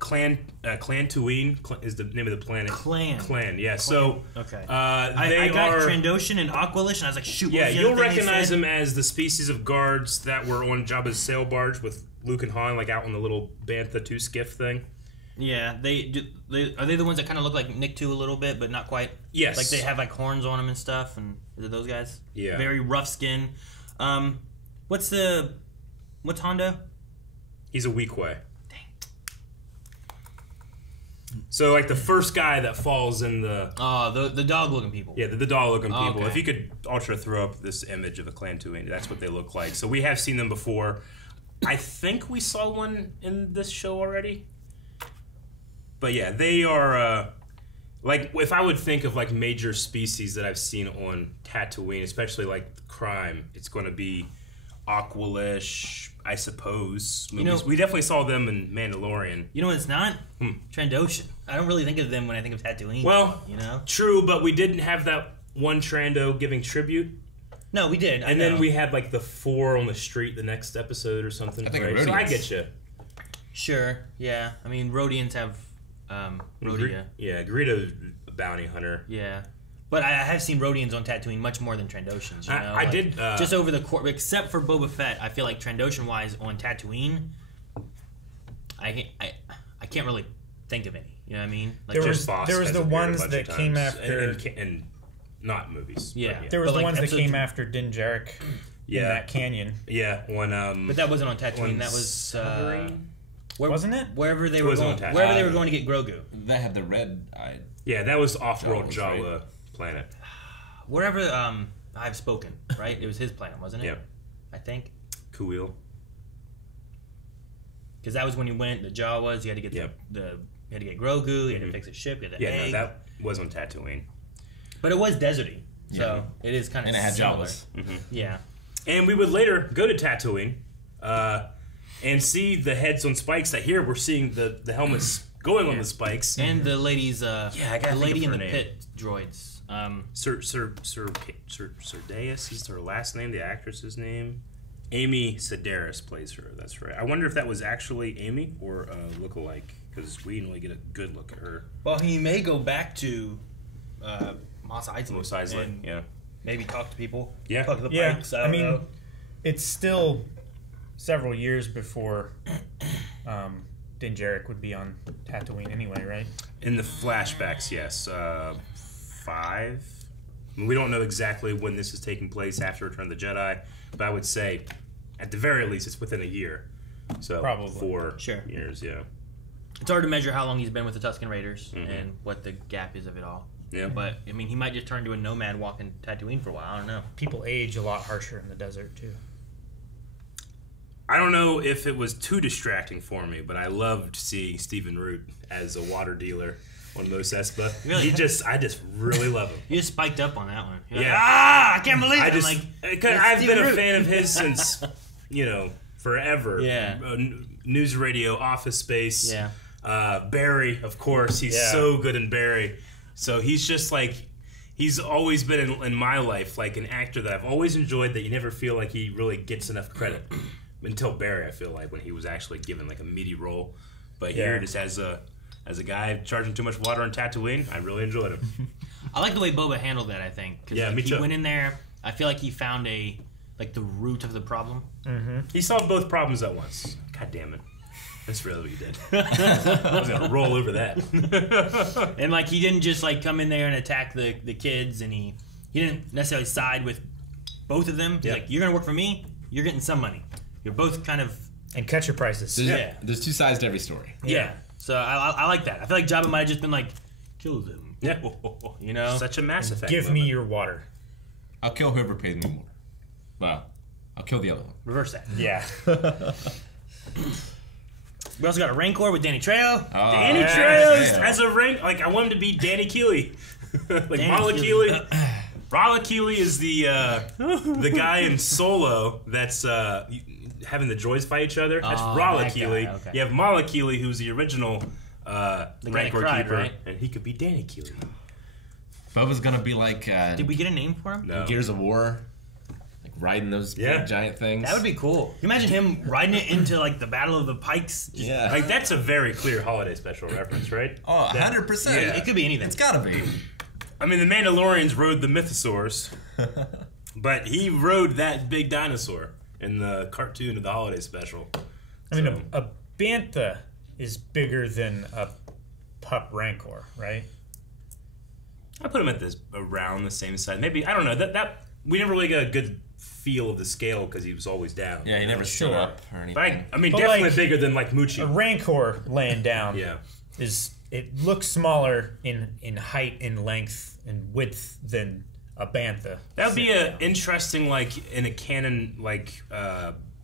Clantuine is the name of the planet. Clan, yeah. So okay, I got Trandoshan and Aqualish, and I was like, shoot. Yeah, you'll recognize them as the species of guards that were on Jabba's sail barge with Luke and Han, like out on the little Bantha 2 skiff thing. Yeah, are they the ones that kind of look like Nick 2 a little bit, but not quite? Yes. Like they have like horns on them and stuff, and is it those guys? Yeah. Very rough skin. What's Hondo? He's a Weequay. Dang. So, like, the first guy that falls in the... Oh, the dog-looking people. Yeah, the dog-looking people. Okay. If you could ultra throw up this image of a Clantuine, that's what they look like. So we have seen them before. I think we saw one in this show already. But yeah, they are... like, if I would think of, like, major species that I've seen on Tatooine, especially, like, crime, it's going to be Aqualish... I suppose. We definitely saw them in Mandalorian. You know what it's not? Trandoshan. I don't really think of them when I think of Tatooine. Well, true, but we didn't have that one Trando giving tribute. No, we did. And then we had like the 4 on the street the next episode or something. I think right? So I get you. Sure, yeah. I mean, Rhodians have Rhodia. Greedo's a bounty hunter. Yeah. But I have seen Rhodians on Tatooine much more than Trandoshans. I did. Just over the course, except for Boba Fett, I feel like Trandoshan-wise on Tatooine, I can't really think of any. You know what I mean? Like there was the ones that came after... And not movies. Yeah. There was the ones that came after Din Djarin in that canyon. Yeah. But that wasn't on Tatooine. That was... wasn't it? Wherever they were going to get Grogu. They had the red-eyed... Yeah, that was off-world Jawa. Right? Planet. Wherever I've spoken, right? It was his planet, wasn't it? Yeah. I think. Kuil. Because that was when you went the Jawas. You had to get you had to get Grogu. You had to fix his ship. You had no, that was on Tatooine. But it was deserty, so it is kind of and it had similar. Jawas. Mm-hmm. Yeah. And we would later go to Tatooine and see the heads on spikes. That here we're seeing the helmets going on the spikes and the ladies. I got the lady in the name. pit droids. Serdeus is her last name. The actress's name, Amy Sedaris plays her. That's right. I wonder if that was actually Amy or a lookalike, because we didn't really get a good look at her. Well, he may go back to Mos Eisley. Mos Eisley, yeah. Maybe talk to people. Yeah, talk to the Pikes. I mean, it's still several years before Din Djarin would be on Tatooine anyway, right? In the flashbacks, yes. 5. I mean, we don't know exactly when this is taking place after Return of the Jedi, but I would say, at the very least, it's within a year. So probably 4 years, yeah. It's hard to measure how long he's been with the Tusken Raiders and what the gap is of it all. Yeah. But, I mean, he might just turn to a nomad walking Tatooine for a while. I don't know. People age a lot harsher in the desert, too. I don't know if it was too distracting for me, but I loved seeing Stephen Root as a water dealer. on Mos Espa. Really? I just really love him. You just spiked up on that one. You're Yeah. Like, I can't believe it. I've been a fan of his since, forever. Yeah. News Radio, Office Space. Yeah. Barry, of course. He's so good in Barry. So he's just like, he's always been in my life like an actor that I've always enjoyed that you never feel like he really gets enough credit. Until Barry, I feel like, when he was actually given like a meaty role. But here, just as a guy charging too much water on Tatooine, I really enjoyed him. I like the way Boba handled that, I think. Cause, me too. He went in there, I feel like he found the root of the problem. Mm-hmm. He solved both problems at once. God damn it. That's really what you did. I was going to roll over that. And like, he didn't just like come in there and attack the kids, and he didn't necessarily side with both of them. He's like, you're going to work for me, you're getting some money. You're both kind of... And cut your prices. There's two sides to every story. Yeah. So I like that. I feel like Jabba might have just been like, kill them. Yeah. You know? Such a Mass Effect Give moment. me your water. I'll kill whoever pays me more. Well, I'll kill the other one. Reverse that. Yeah. We also got a Rancor with Danny Trejo. Danny Trejo as a rank. Like, I want him to be Danny Keeley. Mala Keeley. Rala Keeley is the guy in Solo that's having the droids fight each other. That's Rala Keeley. Okay. You have Mala Keeley, who's the original Rancor keeper, right? and he could be Danny Keeley. Boba's gonna be like. Did we get a name for him? No. Gears of War, like riding those big giant things. That would be cool. Can you imagine him riding it into like the Battle of the Pikes? Yeah, like that's a very clear holiday special reference, right? Oh, 100%. Yeah. It could be anything. It's gotta be. I mean, the Mandalorians rode the mythosaurs, but he rode that big dinosaur in the cartoon of the holiday special. I mean, a bantha is bigger than a pup rancor, right? I put him at around the same size. Maybe, I don't know. That we never really got a good feel of the scale because he was always down. Yeah, he never stood up or anything. But I mean, definitely like, bigger than like Moochie. A rancor laying down. It looks smaller in height and length and width than a bantha. That would be an interesting, like, in a canon, like,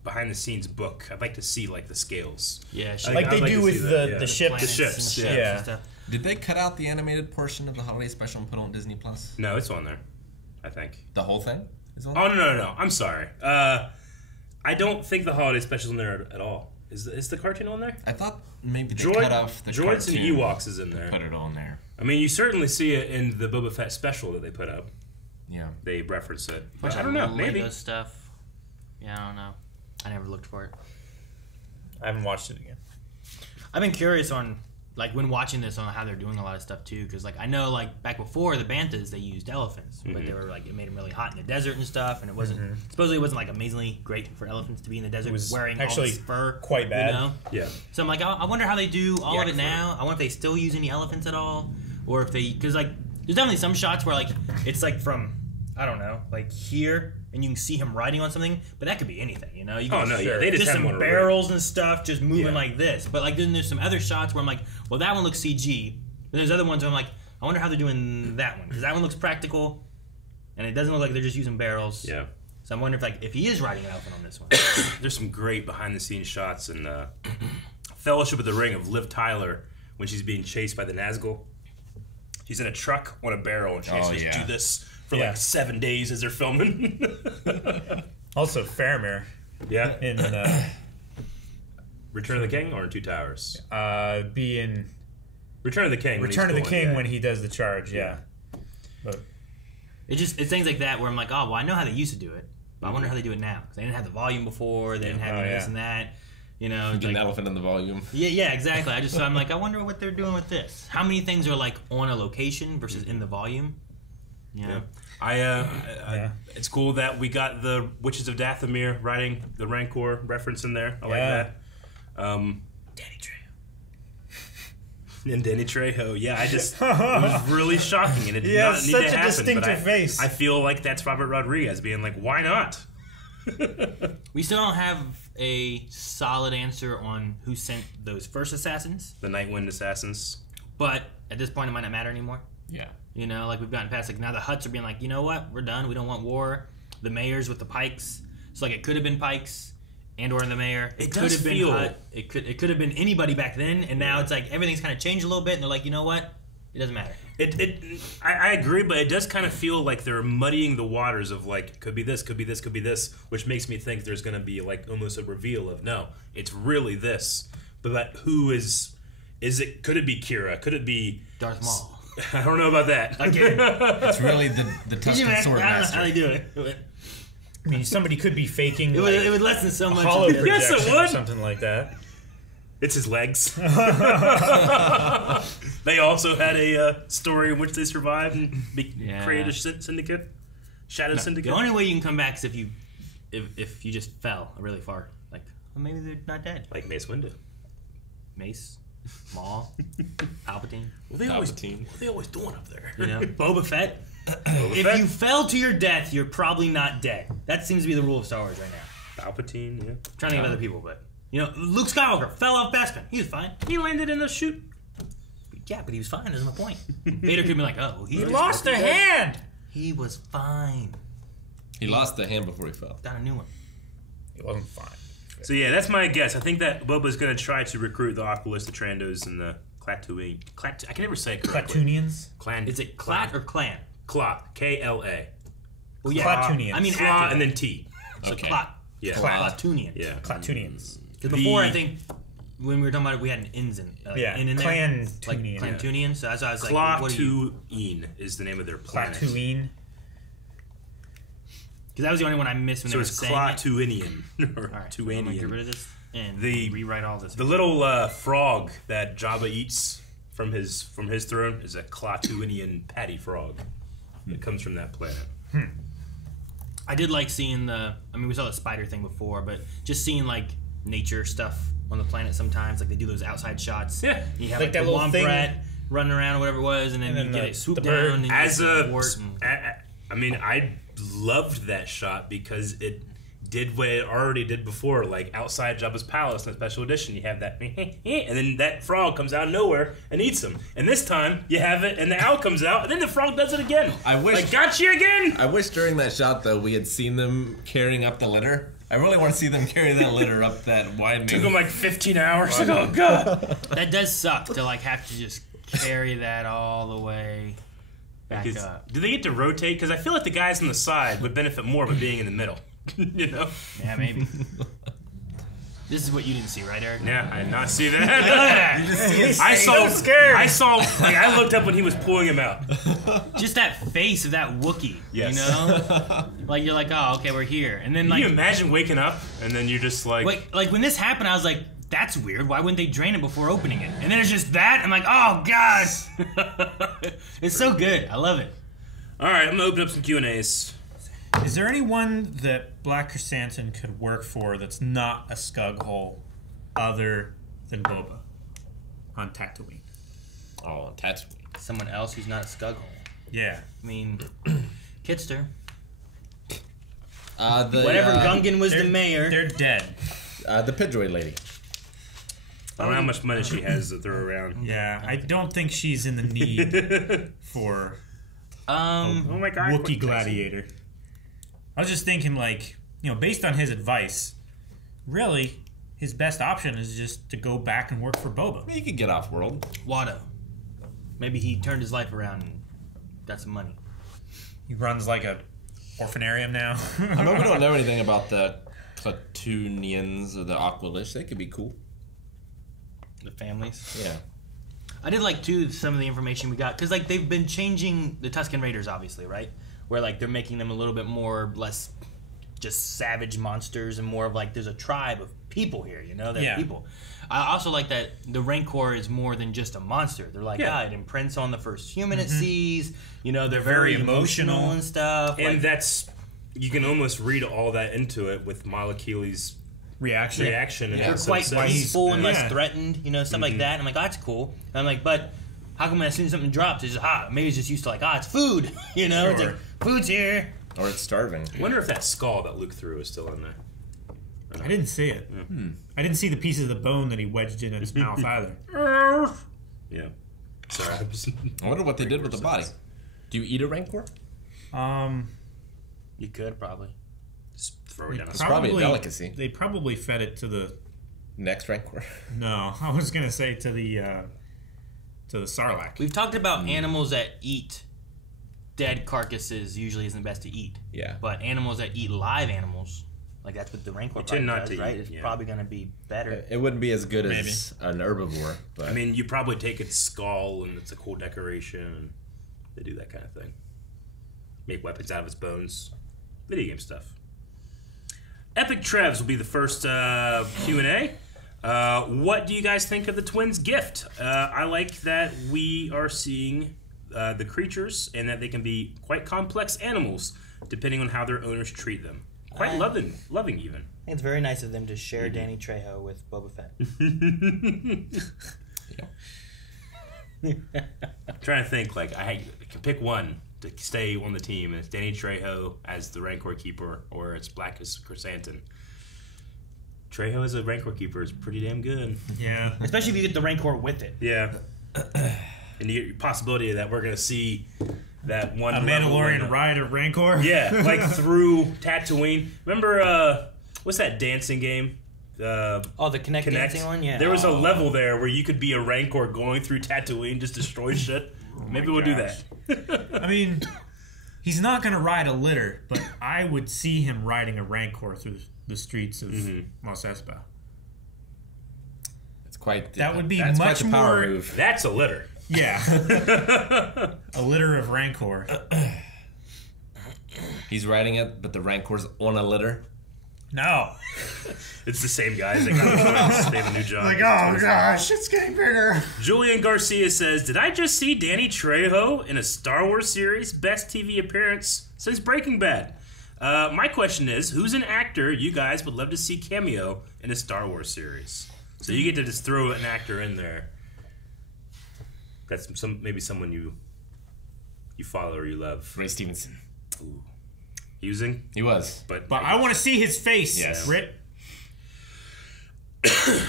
behind the scenes book. I'd like to see like the scales. Yeah, like they do with the ships. The ships. Yeah. Did they cut out the animated portion of the holiday special and put it on Disney Plus? No, it's on there. I think the whole thing is on. Oh no! I'm sorry. I don't think the holiday special is on there at all. Is the cartoon on there? I thought maybe they cut off the Droids cartoon and Ewoks is in there. Put it on there. I mean, you certainly see it in the Boba Fett special that they put up. Yeah, they reference it. But I don't know. Maybe Lego stuff. Yeah, I don't know. I never looked for it. I haven't watched it again. I've been curious on like when watching this on how they're doing a lot of stuff too, because like I know like back before the banthas they used elephants, but they were like it made them really hot in the desert and stuff, and it wasn't supposedly it wasn't like amazingly great for elephants to be in the desert wearing actually all this fur. Quite bad. You know? Yeah. So I'm like I wonder how they do all of it now. I wonder if they still use any elephants at all, or if they because like there's definitely some shots where like it's like from I don't know like here. And you can see him riding on something, but that could be anything, you know? You can they just have some barrels and stuff just moving like this. But like then there's some other shots where I'm like, well, that one looks CG. But there's other ones where I'm like, I wonder how they're doing that one because that one looks practical, and it doesn't look like they're just using barrels. Yeah. So I'm wondering if he is riding an elephant on this one. There's some great behind the scenes shots in Fellowship of the Ring of Liv Tyler when she's being chased by the Nazgul. She's in a truck on a barrel and she has to do this. For like 7 days as they're filming. Also, Faramir. Yeah. In Return of the King or in Two Towers? Being Return of the King. Return of the King when he does the charge. Yeah. But it's things like that where I'm like, oh well, I know how they used to do it, but I wonder how they do it now because they didn't have the volume before. They didn't have this and that. You know, get an elephant in the volume. Yeah, exactly. So I'm like, I wonder what they're doing with this. How many things are like on a location versus in the volume? Yeah. It's cool that we got the Witches of Dathomir riding the Rancor reference in there. I like that. Danny Trejo. And Danny Trejo. Yeah, it was really shocking. And it did not need such to a happen, distinctive face. I feel like that's Robert Rodriguez being like, why not? We still don't have a solid answer on who sent those first assassins. The Nightwind assassins. But at this point, it might not matter anymore. Yeah. You know, like we've gotten past, like now the Hutts are being like, you know what, we're done. We don't want war. The Mayors with the Pikes. So like it could have been Pikes and or the Mayor. It could have been Hutt. It could have been anybody back then. And now it's like everything's kind of changed a little bit. And they're like, you know what, It doesn't matter. I agree, but it does kind of feel like they're muddying the waters of like, could be this, could be this, could be this, which makes me think there's going to be like almost a reveal of no, it's really this. But who is it? Could it be Kira? Could it be Darth Maul? I don't know about that. Again, it's really the Tusken Sword Master. I don't know how they do it. I mean, somebody could be faking. It would lessen so much. Hollow projection yes, it would. or something like that. It's his legs. They also had a story in which they survived and created a syndicate, syndicate. The only way you can come back is if you just fell really far. Like, well, maybe they're not dead. Like Mace Windu. Mace, Maul, Palpatine. What are they always doing up there? You know, Boba Fett. If you fell to your death, you're probably not dead. That seems to be the rule of Star Wars right now. Palpatine, yeah. I'm trying to think of other people, but you know, Luke Skywalker fell off Bespin. He was fine. He landed in a chute. Yeah, but he was fine. That's my point. Vader could be like, oh, he lost a hand. He was fine. He lost the hand before he fell. Got a new one. He wasn't fine. So yeah, that's my guess. I think that Boba's going to try to recruit the Aquilus, the Trandos, and the Klatooine. I can never say it correctly. Klatoonians? Is it Klat or Clan? Kla. K-L-A. Well, yeah. Klatoonians. I mean, Kla and then T. So Okay. Klat. Yeah. Klatoonians. Yeah. Klatoonians. Because before, I think, when we were talking about it, we had an ins in, in there. Klantooinian. Like Klantooinian. So that's why I was like, what are you... Klatooine is the name of their planet. Klatooine. Because that was the only one I missed when they were saying Klatooinian. Or All right, Tuanian. I'm gonna get rid of this and rewrite all this. The little frog that Jabba eats from his throne is a Klatooinian patty frog. It comes from that planet. I did like seeing we saw the spider thing before, but just seeing like nature stuff on the planet sometimes, like they do those outside shots. Yeah. And you have Like like that the little thing- wombat running around or whatever it was, and then you get it swoop down. And As I loved that shot because it did what it already did before, like outside Jabba's palace in the special edition. You have that, and then that frog comes out of nowhere and eats him. And this time you have it, and the owl comes out, and then the frog does it again. I wish, like, got you again. I wish during that shot though we had seen them carrying up the litter. I really want to see them carry that litter up that widening. Took them like 15 hours. Like, oh god, that does suck to like have to just carry that all the way back up. Do they get to rotate? Because I feel like the guys on the side would benefit more by being in the middle. You know? Yeah, maybe. This is what you didn't see, right, Eric? Yeah, I did not see that. I saw. Like, I looked up when he was pulling him out. Just that face of that Wookiee. Yes. You know, like you're like, oh, okay, we're here, and then like, can you imagine waking up and then you're just like, wait, like when this happened, I was like, that's weird. Why wouldn't they drain it before opening it? And then it's just that. I'm like, oh god, it's so good. I love it. All right, I'm gonna open up some Q&As. Is there anyone that Black Chrysanthemum could work for that's not a Scug hole other than Boba on Tatooine? Oh, on Tatooine. Someone else who's not a Scug hole. Yeah. I mean, Kitster. Whatever Gungan was the mayor. They're dead. The Pidroid lady. I don't know how much money she has to throw around. Yeah, I don't think she's in the need for oh my god, Wookiee gladiator. I was just thinking, like, you know, based on his advice, really, his best option is just to go back and work for Boba. He could get off world. Watto. Maybe he turned his life around and got some money. He runs like a orphanarium now. I mean, we don't know anything about the Klatoonians or the Aquilish. They could be cool. The families. Yeah. I did like too some of the information we got because like they've been changing the Tusken Raiders, obviously, right? Where like they're making them a little bit more less just savage monsters and more of like there's a tribe of people here, you know? They're people. I also like that the Rancor is more than just a monster. They're like, it imprints on the first human it sees. You know, they're very emotional and stuff. And like, that's you can almost read all that into it with Malakili's reaction. And they're quite peaceful and less threatened, you know, stuff like that. And I'm like, oh, that's cool. And I'm like, but how come as soon as something drops, it's just, maybe it's just used to like, it's food, you know? It's like, food's here. Or it's starving. I wonder if that skull that Luke threw is still in there. I didn't see it. I didn't see the pieces of the bone that he wedged in his mouth either. Yeah. Sorry. I wonder what they did with the body. Do you eat a Rancor? You could probably. Just throw it down. It's probably a delicacy. They probably fed it to the next Rancor. No, I was gonna say to the to the Sarlacc. We've talked about animals that eat dead carcasses usually isn't best to eat. Yeah. But animals that eat live animals, like that's what the Rancor tend not does, to right? eat, It's yeah. probably going to be better. It wouldn't be as good as an herbivore. But I mean, you probably take its skull and it's a cool decoration. They do that kind of thing. Make weapons out of its bones. Video game stuff. Epic Trevs will be the first Q&A. What do you guys think of the twins' gift? I like that we are seeing the creatures and that they can be quite complex animals depending on how their owners treat them. Quite loving even. I think it's very nice of them to share Danny Trejo with Boba Fett. I'm trying to think, like, I can pick one to stay on the team, and it's Danny Trejo as the Rancor Keeper, or it's Blackus Chrysanthemum. Trejo as a Rancor Keeper is pretty damn good. Yeah. Especially if you get the Rancor with it. Yeah. And you get the possibility that we're going to see that one... A Mandalorian ride of Rancor? Yeah, like through Tatooine. Remember, what's that dancing game? The Connect dancing one? Yeah. There was a level there where you could be a Rancor going through Tatooine, just destroy shit. Maybe we'll do that. I mean, he's not going to ride a litter, but I would see him riding a Rancor through the streets of Mos Espa. It's quite... That would be that's much quite the power more... move. That's a litter. Yeah. A litter of Rancor. He's riding it, but the Rancor's on a litter. No. It's the same guys. They got twins. They have a new job. Like, oh gosh, it's getting bigger. Julian Garcia says, "Did I just see Danny Trejo in a Star Wars series? Best TV appearance since Breaking Bad." My question is, who's an actor you guys would love to see cameo in a Star Wars series? So you get to just throw an actor in there. That's maybe someone you follow or you love. Ray Stevenson. Ooh. Using? He was. But I want to see his face. Yes. Rip. That's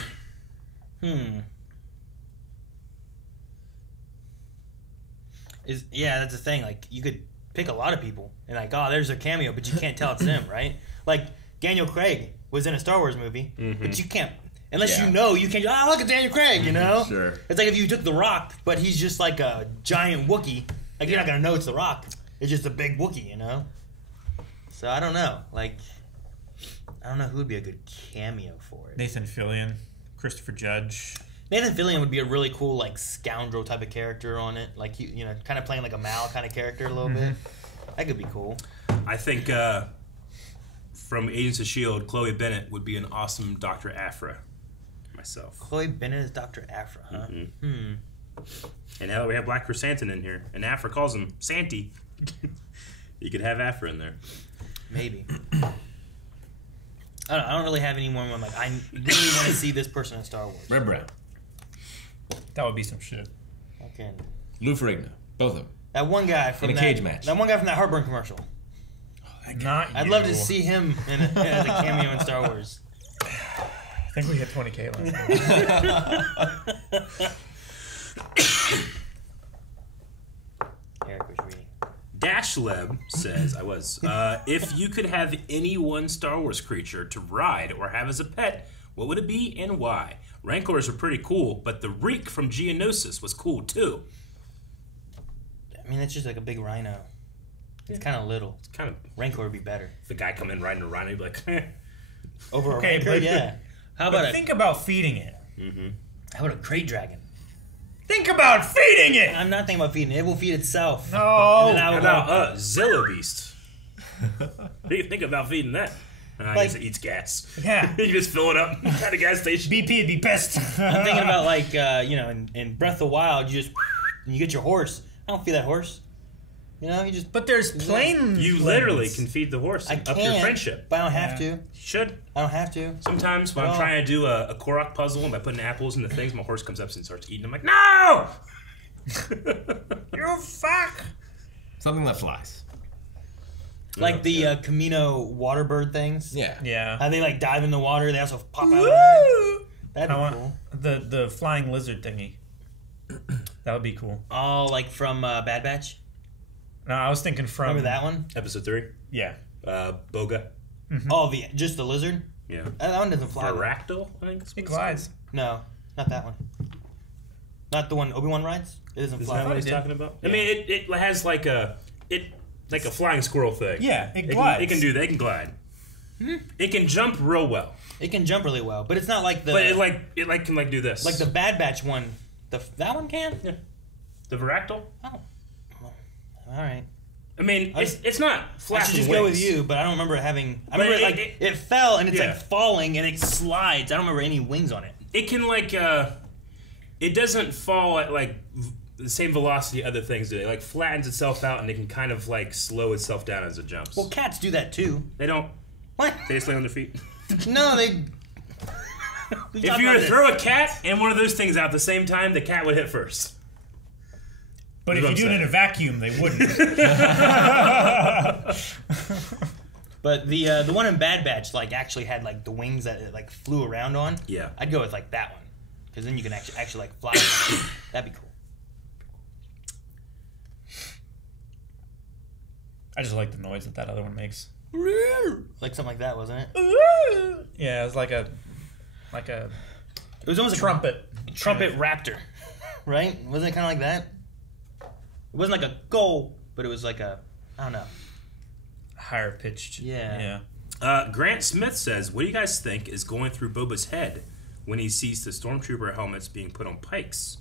the thing. Like, you could pick a lot of people and like, oh, there's a cameo, but you can't tell it's them, right? Like Daniel Craig was in a Star Wars movie, but you can't unless you know. You can't. Oh, look at Daniel Craig, you know. Sure. It's like if you took The Rock, but he's just like a giant Wookiee. Like you're not gonna know it's The Rock. It's just a big Wookiee, you know. So I don't know. Like, I don't know who would be a good cameo for it. Nathan Fillion, Christopher Judge. Nathan Fillion would be a really cool, like, scoundrel type of character on it. Like, you know, kind of playing like a Mal kind of character a little bit. That could be cool. I think from Agents of S.H.I.E.L.D., Chloe Bennett would be an awesome Dr. Aphra. Myself. Chloe Bennett is Dr. Aphra, huh? And now that we have Black Chrysanthemum in here, and Aphra calls him Santy, you could have Aphra in there. Maybe. I don't really have anyone where I'm like, I really want to see this person in Star Wars. Red Brown. That would be some shit. Okay. Lou Ferrigno. Both of them. That one guy from in a cage match. That one guy from that Heartburn commercial. I'd love to see him as a cameo in Star Wars. I think we hit 20K last time. Eric was reading. Dashleb says, if you could have any one Star Wars creature to ride or have as a pet, what would it be and why? Rancors were pretty cool, but the Reek from Geonosis was cool too. I mean, it's just like a big rhino. It's kind of little. It's kind of Rancor would be better. If the guy come in riding a rhino, he'd be like, over a Rancor, yeah. How about think about feeding it. How about a crate dragon? Think about feeding it. I'm not thinking about feeding it. It will feed itself. No. How about Zilla Beast? What do you think about feeding that? I guess it eats gas. Yeah. You just fill it up at a gas station. BP would be pissed. I'm thinking about like, in Breath of the Wild, you get your horse. I don't feed that horse. You know, you just... But there's plain... You literally can feed the horse up your friendship. But I don't have to. You should. I don't have to. Sometimes when I'm trying to do a Korok puzzle and by putting apples in the things, my horse comes up and starts eating. I'm like, no! You fuck! Something that flies. Like the Camino waterbird things. Yeah. How they like dive in the water, they also pop out of there. That'd be cool. The flying lizard thingy. That would be cool. Oh, like from Bad Batch? No, I was thinking from... Remember that one? Episode 3? Yeah. Boga. Oh, just the lizard? Yeah. That one doesn't fly. Fractal, I think. It glides. No, not that one. Not the one Obi-Wan rides? It doesn't fly. Is that what he's talking about? Yeah. I mean, it has like a flying squirrel thing. Yeah, it glides. It can do that. It can glide. It can jump real well. It can jump really well, but it's not like the. But it can do this. Like the Bad Batch one. That one can? Yeah. The Varactyl? Oh. All right. I mean, it's not flapping. I should just go with you, but I don't remember it having. I remember it fell and it's like falling and it slides. I don't remember any wings on it. It can it doesn't fall at like the same velocity other things do. It like flattens itself out and it can kind of like slow itself down as it jumps. Well, cats do that too. They don't. What? They just lay on their feet. No, they. If you were to throw a cat and one of those things out at the same time, the cat would hit first. But if you do it in a vacuum, they wouldn't. But the one in Bad Batch actually had the wings that it flew around on. Yeah. I'd go with that one because then you can actually fly. That'd be cool. I just like the noise that other one makes. Like something like that, wasn't it? Yeah, it was like a. It was almost trumpet. A trumpet raptor, right? Wasn't it kind of like that? It wasn't like a go, but it was like a, I don't know. Higher pitched. Yeah. Grant Smith says, what do you guys think is going through Boba's head when he sees the stormtrooper helmets being put on pikes?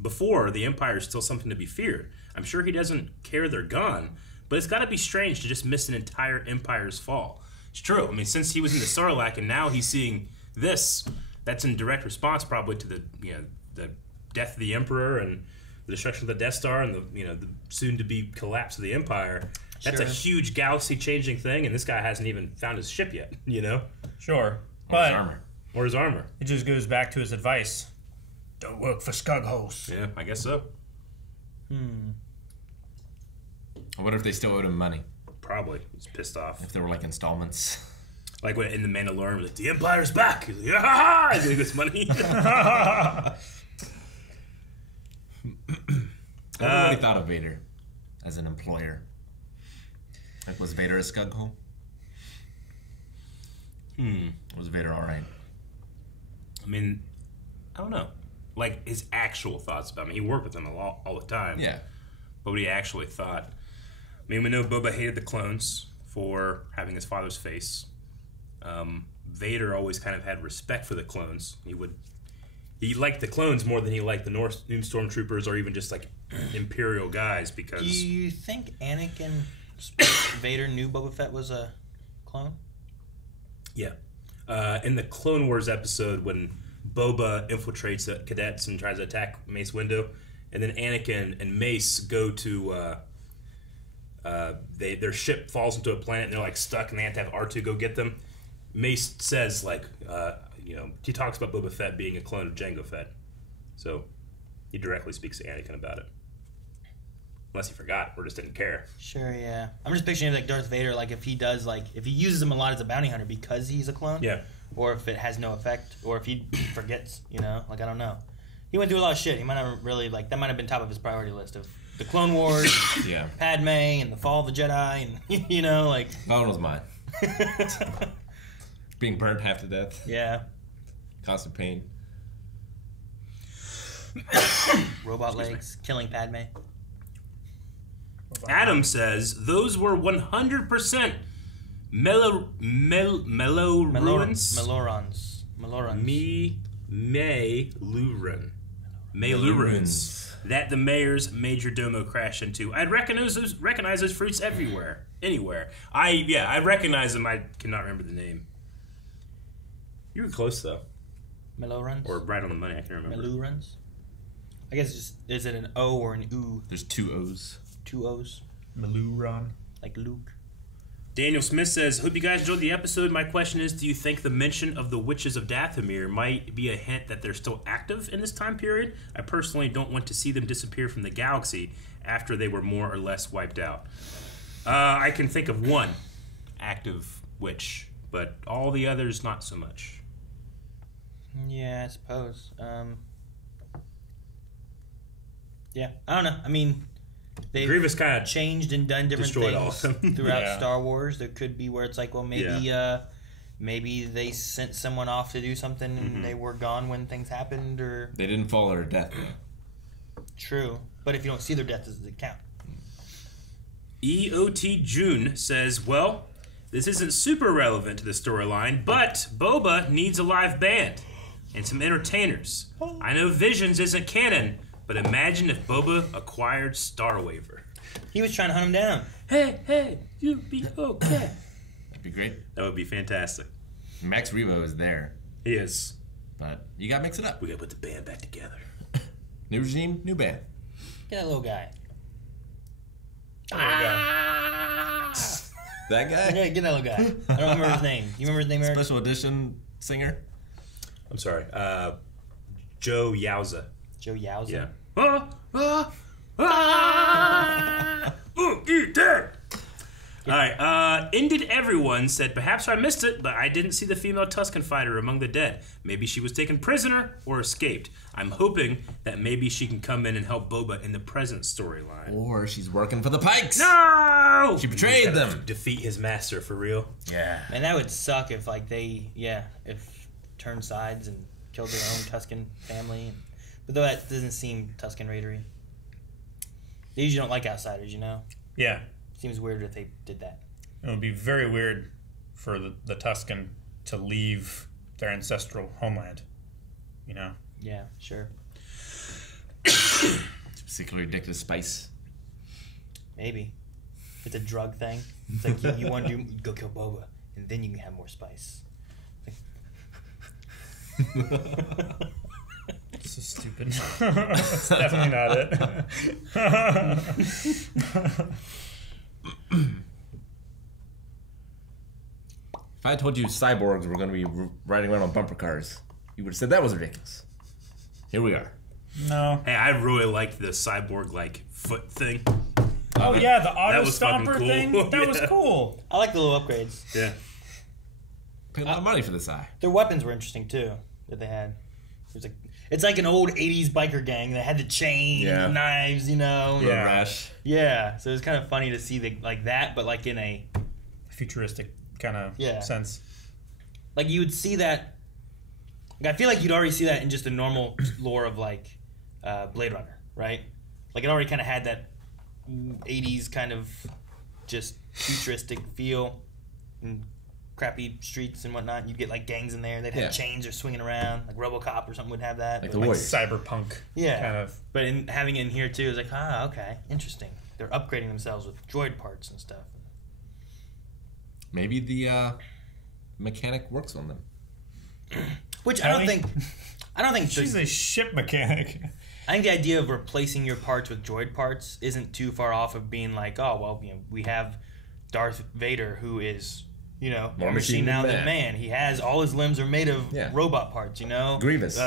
Before, the Empire is still something to be feared. I'm sure he doesn't care they're gone, but it's got to be strange to just miss an entire Empire's fall. It's true. I mean, since he was in the Sarlacc and now he's seeing this, that's in direct response probably to the death of the Emperor and the destruction of the Death Star and the soon-to-be collapse of the Empire. That's a huge galaxy-changing thing, and this guy hasn't even found his ship yet, Sure. Or his armor. It just goes back to his advice. Don't work for Skughost. Yeah, I guess so. I wonder if they still owed him money. Probably. He's pissed off. If there were installments. Like when in The Mandalorian, the Empire's back. He's like, ah! And he gets money. I wonder what he thought of Vader as an employer. Was Vader a scughole? Was Vader all right? I mean, I don't know. His actual thoughts about him. He worked with them all the time. Yeah. But what he actually thought. I mean, we know Boba hated the clones for having his father's face. Vader always kind of had respect for the clones. He liked the clones more than he liked the new stormtroopers or even just Imperial guys because. Do you think Anakin Vader knew Boba Fett was a clone? Yeah. In the Clone Wars episode when Boba infiltrates the cadets and tries to attack Mace Windu, and then Anakin and Mace go to their ship falls into a planet and they're stuck and they have to have R2 go get them. Mace says he talks about Boba Fett being a clone of Jango Fett, so he directly speaks to Anakin about it. Unless he forgot or just didn't care. Sure, yeah. I'm just picturing Darth Vader, if he does, if he uses him a lot as a bounty hunter because he's a clone. Yeah. Or if it has no effect, or if he forgets, I don't know. He went through a lot of shit. He might not really, that might have been top of his priority list of the Clone Wars, yeah, Padme, and the Fall of the Jedi, and, That one was mine. Being burnt half to death. Yeah. Constant pain. Robot legs, killing Padme. Adam says those were 100% Melorans. Melurans. That the mayor's major domo crashed into. I'd recognize those fruits anywhere. I recognize them. I cannot remember the name. You were close though. Melorans? Or right on the money. I can't remember. Melurans? I guess is it an O or an U? There's 2 O's. 2 O's. Meluron. Like Luke. Daniel Smith says, hope you guys enjoyed the episode. My question is, do you think the mention of the Witches of Dathomir might be a hint that they're still active in this time period? I personally don't want to see them disappear from the galaxy after they were more or less wiped out. I can think of one active witch, but all the others not so much. Yeah, I suppose. Yeah, I don't know. I mean, they've Grievous kind of changed and done different things all of them. throughout Star Wars. There could be where it's maybe maybe they sent someone off to do something and they were gone when things happened, or they didn't follow her death. True, but if you don't see their death, does it count? EOT June says, well, this isn't super relevant to the storyline, but Boba needs a live band and some entertainers. I know Visions isn't canon, but imagine if Boba acquired Starwaver. He was trying to hunt him down. Hey, you be okay. That'd be great. That would be fantastic. Max Rebo is there. He is. But you gotta mix it up. We gotta put the band back together. New regime, new band. Get that little guy. That guy? Yeah, get that little guy. I don't remember his name. You remember his name, Eric? Special edition singer? I'm sorry. Joe Yowza. Joe Yowza? Yeah. Alright, Ended Everyone said, perhaps I missed it, but I didn't see the female Tusken fighter among the dead. Maybe she was taken prisoner or escaped. I'm hoping that maybe she can come in and help Boba in the present storyline. Or she's working for the Pikes. No! She betrayed them. Defeat his master for real. Yeah. Man, that would suck if, like, if turned sides and killed their own Tusken family. But though that doesn't seem Tusken Raidery. They usually don't like outsiders, you know? Yeah. Seems weird if they did that. It would be very weird for the Tusken to leave their ancestral homeland, you know? Yeah, sure. Particularly addicted to spice. Maybe. It's a drug thing. It's like you want to go kill Boba, and then you can have more spice. So stupid. That's definitely not it. If I had told you cyborgs were going to be riding around on bumper cars, you would have said that was ridiculous. Here we are. No. Hey, I really liked the cyborg, like, foot thing. Oh, yeah, the auto That was fucking stomper cool. thing? That was cool. I like the little upgrades. Yeah. Paid a lot of money for this eye. Their weapons were interesting, too, that they had. It's like an old 80s biker gang that had the chain, knives, you know. Yeah. Rash. Yeah, so it was kind of funny to see that, but like in a futuristic kind of sense. Like you would see that. Like, I feel like you'd already see that in just the normal lore of like Blade Runner, right? Like it already kind of had that 80s kind of just futuristic feel and crappy streets and whatnot. You'd get like gangs in there. They'd have chains or swinging around. Like RoboCop or something would have that. Like the Warriors. Cyberpunk. Yeah. Kind of. But having it in here too is like, okay, interesting. They're upgrading themselves with droid parts and stuff. Maybe the mechanic works on them. Which I don't think she's a ship mechanic. I think the idea of replacing your parts with droid parts isn't too far off of being like, oh well, we have Darth Vader who is, more machine now than man. He has all his limbs are made of robot parts, Grievous.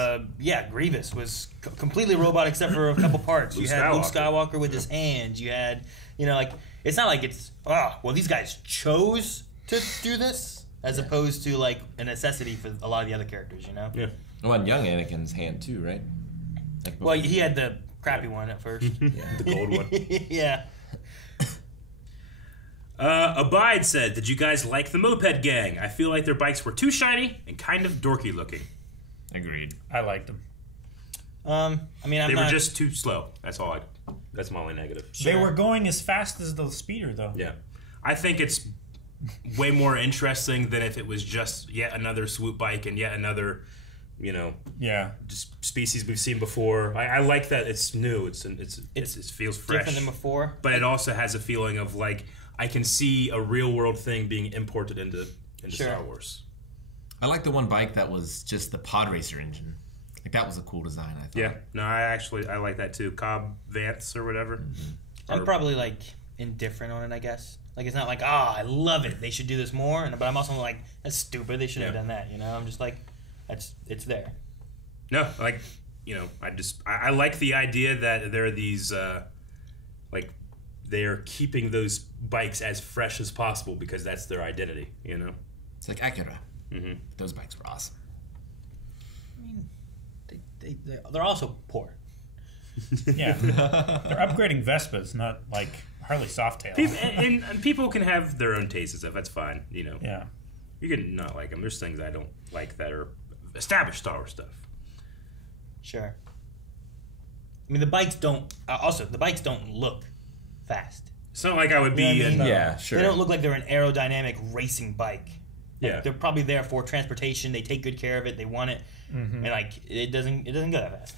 Grievous was completely robot except for a couple parts. Luke You had Skywalker. Luke Skywalker with his hands. You had, it's not like it's these guys chose to do this as opposed to like a necessity for a lot of the other characters, Yeah. Well, and young Anakin's hand too, right? Well, he had the crappy one at first. The gold one. Yeah. Abide said, did you guys like the Moped Gang? I feel like their bikes were too shiny and kind of dorky looking. Agreed. I liked them. They were just too slow. That's my only negative. They were going as fast as the speeder, though. Yeah. I think it's way more interesting than if it was just yet another swoop bike and yet another, just species we've seen before. I like that it's new. It feels fresh. Different than before. But it also has a feeling of like, I can see a real world thing being imported into Star Wars. I like the one bike that was just the pod racer engine. Like that was a cool design, I thought. Yeah. No, I like that too. Cobb Vance or whatever. Mm-hmm. I'm probably like indifferent on it, I guess. Like it's not like, I love it. They should do this more. But I'm also like, that's stupid. They should have done that. I'm just like, it's there. No, like, I like the idea that there are these, they are keeping those bikes as fresh as possible because that's their identity, It's like Acura. Mm-hmm. Those bikes were awesome. I mean, they're also poor. Yeah. They're upgrading Vespas, not like Harley Softail. And people can have their own tastes and stuff. That's fine, Yeah. You can not like them. There's things I don't like that are established Star Wars stuff. Sure. I mean, the bikes don't. Also, the bikes don't look fast. It's not like I would be. Yeah, sure. They don't look like they're an aerodynamic racing bike. Like, Yeah. they're probably there for transportation. They take good care of it. They want it, and like it doesn't go that fast.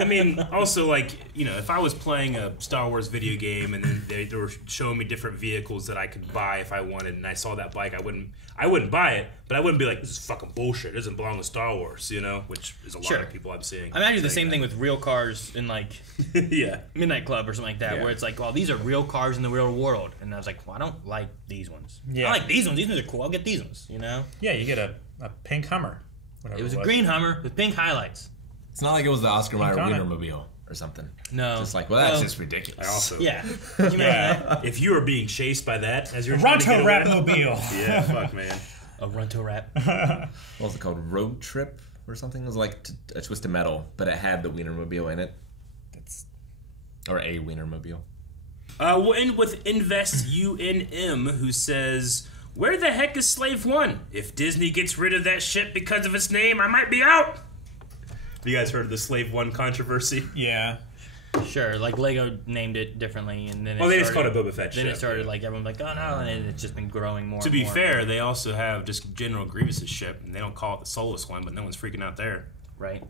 I mean, also, like, you know, if I was playing a Star Wars video game and then they were showing me different vehicles that I could buy if I wanted, and I saw that bike, I wouldn't buy it, but I wouldn't be like, this is fucking bullshit. It doesn't belong to Star Wars, you know, which is a lot of people I'm seeing. I imagine the same thing with real cars in, like, yeah, Midnight Club or something like that, Yeah. where it's like, well, these are real cars in the real world. And I was like, well, I don't like these ones. Yeah. I like these ones. These ones are cool. I'll get these ones, you know? Yeah, you get a pink Hummer. It was a green Hummer with pink highlights. It's not like it was the Oscar Mayer Iconic. Wienermobile or something. No. Just like, well, that's just ridiculous. I also, Yeah. Can you imagine that? if you were being chased by that as you're trying to Ronto get away, Rapmobile. yeah, fuck, man. A Runto Rap. What was it called? Road Trip or something? It was like a twist of metal, but it had the Wienermobile in it. Or a Wienermobile. We'll end with Invest UNM, who says, where the heck is Slave One? If Disney gets rid of that shit because of its name, I might be out. Have you guys heard of the Slave One controversy? Yeah. Sure, like Lego named it differently, and then They just called it Boba Fett Then ship, it started yeah. like everyone's like, oh no, and it's just been growing more. To and be more. fair, they also have just General Grievous's ship, and they don't call it the Soulless One, but no one's freaking out there. Right.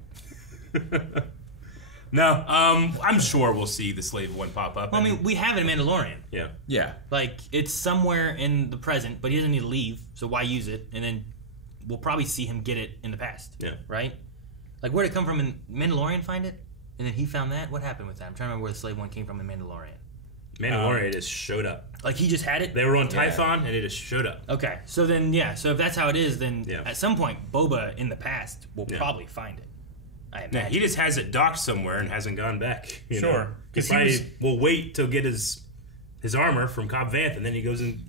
No, I'm sure we'll see the Slave One pop up. Well, I mean, we have it in Mandalorian. Yeah. Yeah. Like, it's somewhere in the present, but he doesn't need to leave, so why use it? And then we'll probably see him get it in the past. Yeah. Right? Like, where'd it come from in Mandalorian find it? And then he found that? What happened with that? I'm trying to remember where the Slave One came from in Mandalorian. Mandalorian just showed up. Like, he just had it? They were on Tython, and it just showed up. Okay, so then, yeah, so if that's how it is, then Yeah. at some point, Boba in the past will probably find it. I imagine. Yeah, he just has it docked somewhere and hasn't gone back. You know? Sure. He 'Cause he probably was- will wait till get his armor from Cobb Vanth, and then he goes and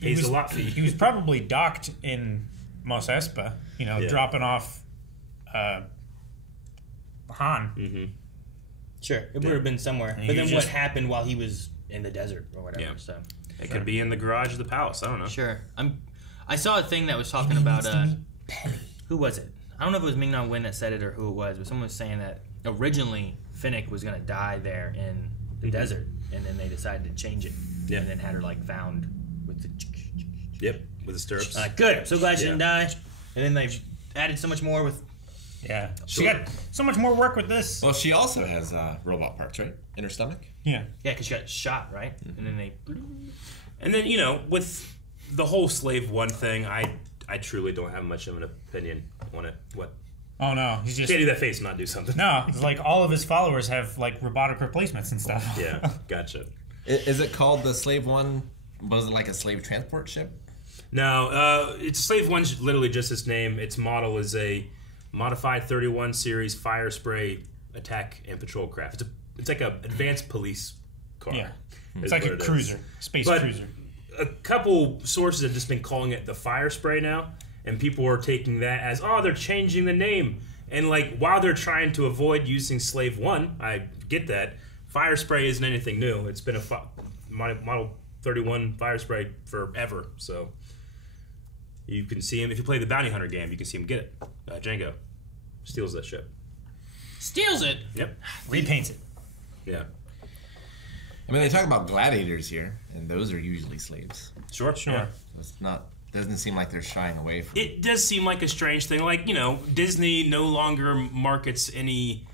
pays a lot fee. He was probably docked in Mos Espa, you know, Yeah. dropping off Han. Mm-hmm. Sure, it would have been somewhere. And But he then was what happened while he was in the desert or whatever? Yeah. So It could be in the garage of the palace. I don't know. Sure. I saw a thing that was talking about who was it? I don't know if it was Ming-Na Wen that said it or who it was, but someone was saying that originally Finnick was going to die there in the desert, and then they decided to change it, and then had her like found with the with the stirrups. good. I'm so glad she Yeah. didn't die. And then they added so much more with. Yeah, she got so much more work with this. Well, she also has robot parts, right? In her stomach? Yeah. Yeah, because she got shot, right? And then they. And then, you know, with the whole Slave One thing, I truly don't have much of an opinion on it. What? Oh no, he's just can't do that face and not do something. No, it's like all of his followers have like robotic replacements and stuff. Yeah, gotcha. Is it called the Slave One? Was it like a slave transport ship? No, it's Slave One's literally just its name. Its model is a modified 31 series fire spray attack and patrol craft. It's like an advanced police car. Yeah, is it's like what a it cruiser, is. space But cruiser. A couple sources have just been calling it the fire spray now, and people are taking that as, oh, they're changing the name. And like, while they're trying to avoid using Slave One, I get that. Fire spray isn't anything new. It's been a Model 31 fire spray forever. So you can see him if you play the Bounty Hunter game. You can see him get it. Django steals that ship. Steals it. Yep. Repaints it. Yeah. I mean, they talk about gladiators here, and those are usually slaves. Sure. Sure. So it's not. Doesn't seem like they're shying away from. It does seem like a strange thing. Like, you know, Disney no longer markets any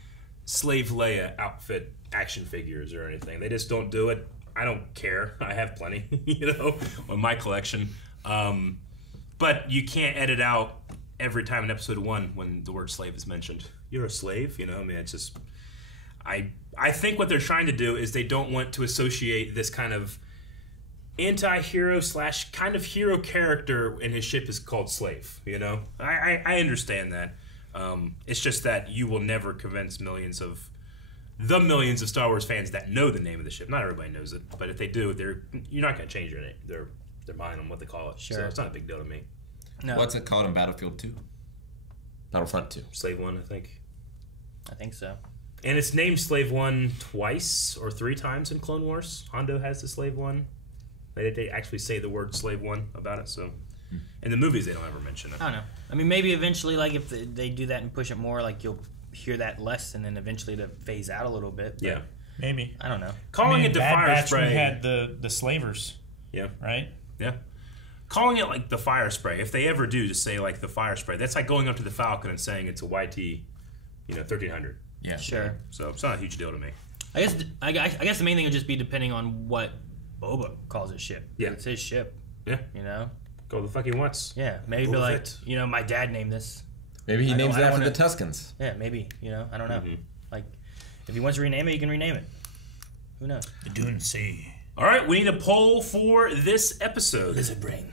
Slave Leia outfit action figures or anything. They just don't do it. I don't care. I have plenty, you know, on my collection. But you can't edit out every time in episode 1 when the word slave is mentioned. You're a slave, you know? I mean, it's just... I think what they're trying to do is they don't want to associate this kind of anti-hero / kind of hero character, and his ship is called Slave, you know? I understand that. It's just that you will never convince millions of Star Wars fans that know the name of the ship. Not everybody knows it, but if they do, you're not going to change your name. Their mind on what they call it. Sure. So it's not a big deal to me. No. What's it called in Battlefield 2? Battlefront 2. Slave One, I think. I think so. And it's named Slave One twice or 3 times in Clone Wars. Hondo has the Slave One. They actually say the word Slave One about it, so In the movies, they don't ever mention it. I don't know. I mean, maybe eventually, like, if they do that and push it more, like, you'll hear that less, and then eventually to phase out a little bit. Yeah. Maybe. I don't know. Calling it the Bad fire Batch, spray. we had the slavers. Yeah. Right? Yeah. Calling it like the fire spray, if they ever do just say like the fire spray, that's like going up to the Falcon and saying it's a YT, 1300. Yeah. Sure. So it's not a huge deal to me. I guess the main thing would just be depending on what Boba calls his ship. Yeah. It's his ship. Yeah. Go the fuck he wants. Yeah. Maybe Boba be like, Fett. my dad named this. Maybe he names it after the Tuscans. Yeah, maybe. I don't know. Like, if he wants to rename it, he can rename it. Who knows? The Dune Sea. All right, we need a poll for this episode. Lizard brain.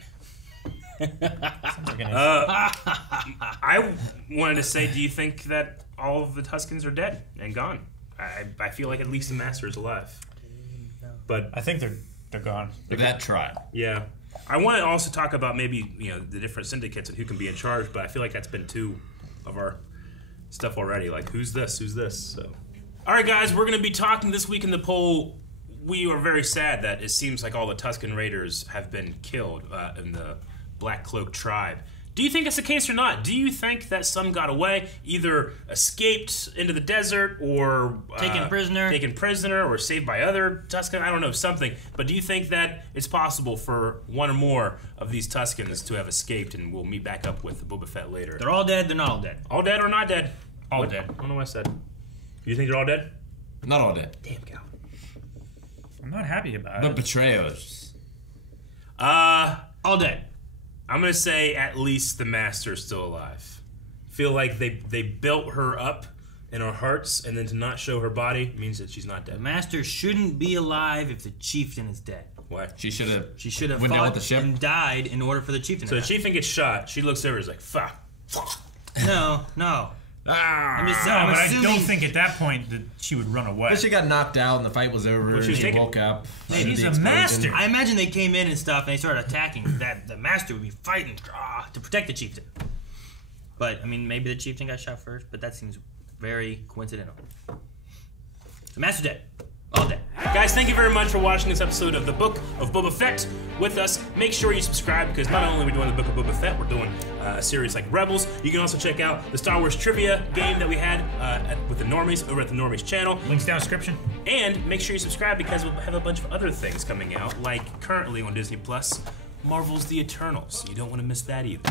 I wanted to say, do you think that all of the Tuskens are dead and gone? I feel like at least the Master is alive. But I think they're gone. That tribe. Yeah. I want to also talk about maybe, the different syndicates and who can be in charge, but I feel like that's been two of our stuff already. Like, who's this? Who's this? So. All right, guys, we're going to be talking this week in the poll. We are very sad that it seems like all the Tusken Raiders have been killed in the Black Cloak tribe. Do you think it's the case or not? Do you think that some got away, either escaped into the desert or taken prisoner or saved by other Tusken? I don't know, something. But do you think that it's possible for one or more of these Tuskens to have escaped, and we'll meet back up with Boba Fett later? They're all dead. They're not all dead. All dead or not dead? All dead. I don't know what I said. You think they're all dead? Not all dead. Damn, Cal. I'm not happy about But it. betrayers. All dead. I'm going to say at least the Master's still alive. Feel like they built her up in our hearts, and then to not show her body means that she's not dead. The Master shouldn't be alive if the Chieftain is dead. Why? She should have fought went down with the ship and died in order for the Chieftain So to the Chieftain gets shot. She looks over and is like, fuck. No. I don't think at that point that she would run away. But she got knocked out and the fight was over. Well, she woke up. She's a master. I imagine they came in and stuff and they started attacking. That the Master would be fighting to protect the Chieftain. But, I mean, maybe the Chieftain got shot first, but that seems very coincidental. The Master's dead. All dead. Guys, thank you very much for watching this episode of the Book of Boba Fett with us. Make sure you subscribe, because not only are we doing the Book of Boba Fett, we're doing a series like Rebels. You can also check out the Star Wars trivia game that we had with the Normies over at the Normies channel. Links down in the description. And make sure you subscribe, because we'll have a bunch of other things coming out, like currently on Disney Plus, Marvel's The Eternals. You don't want to miss that either.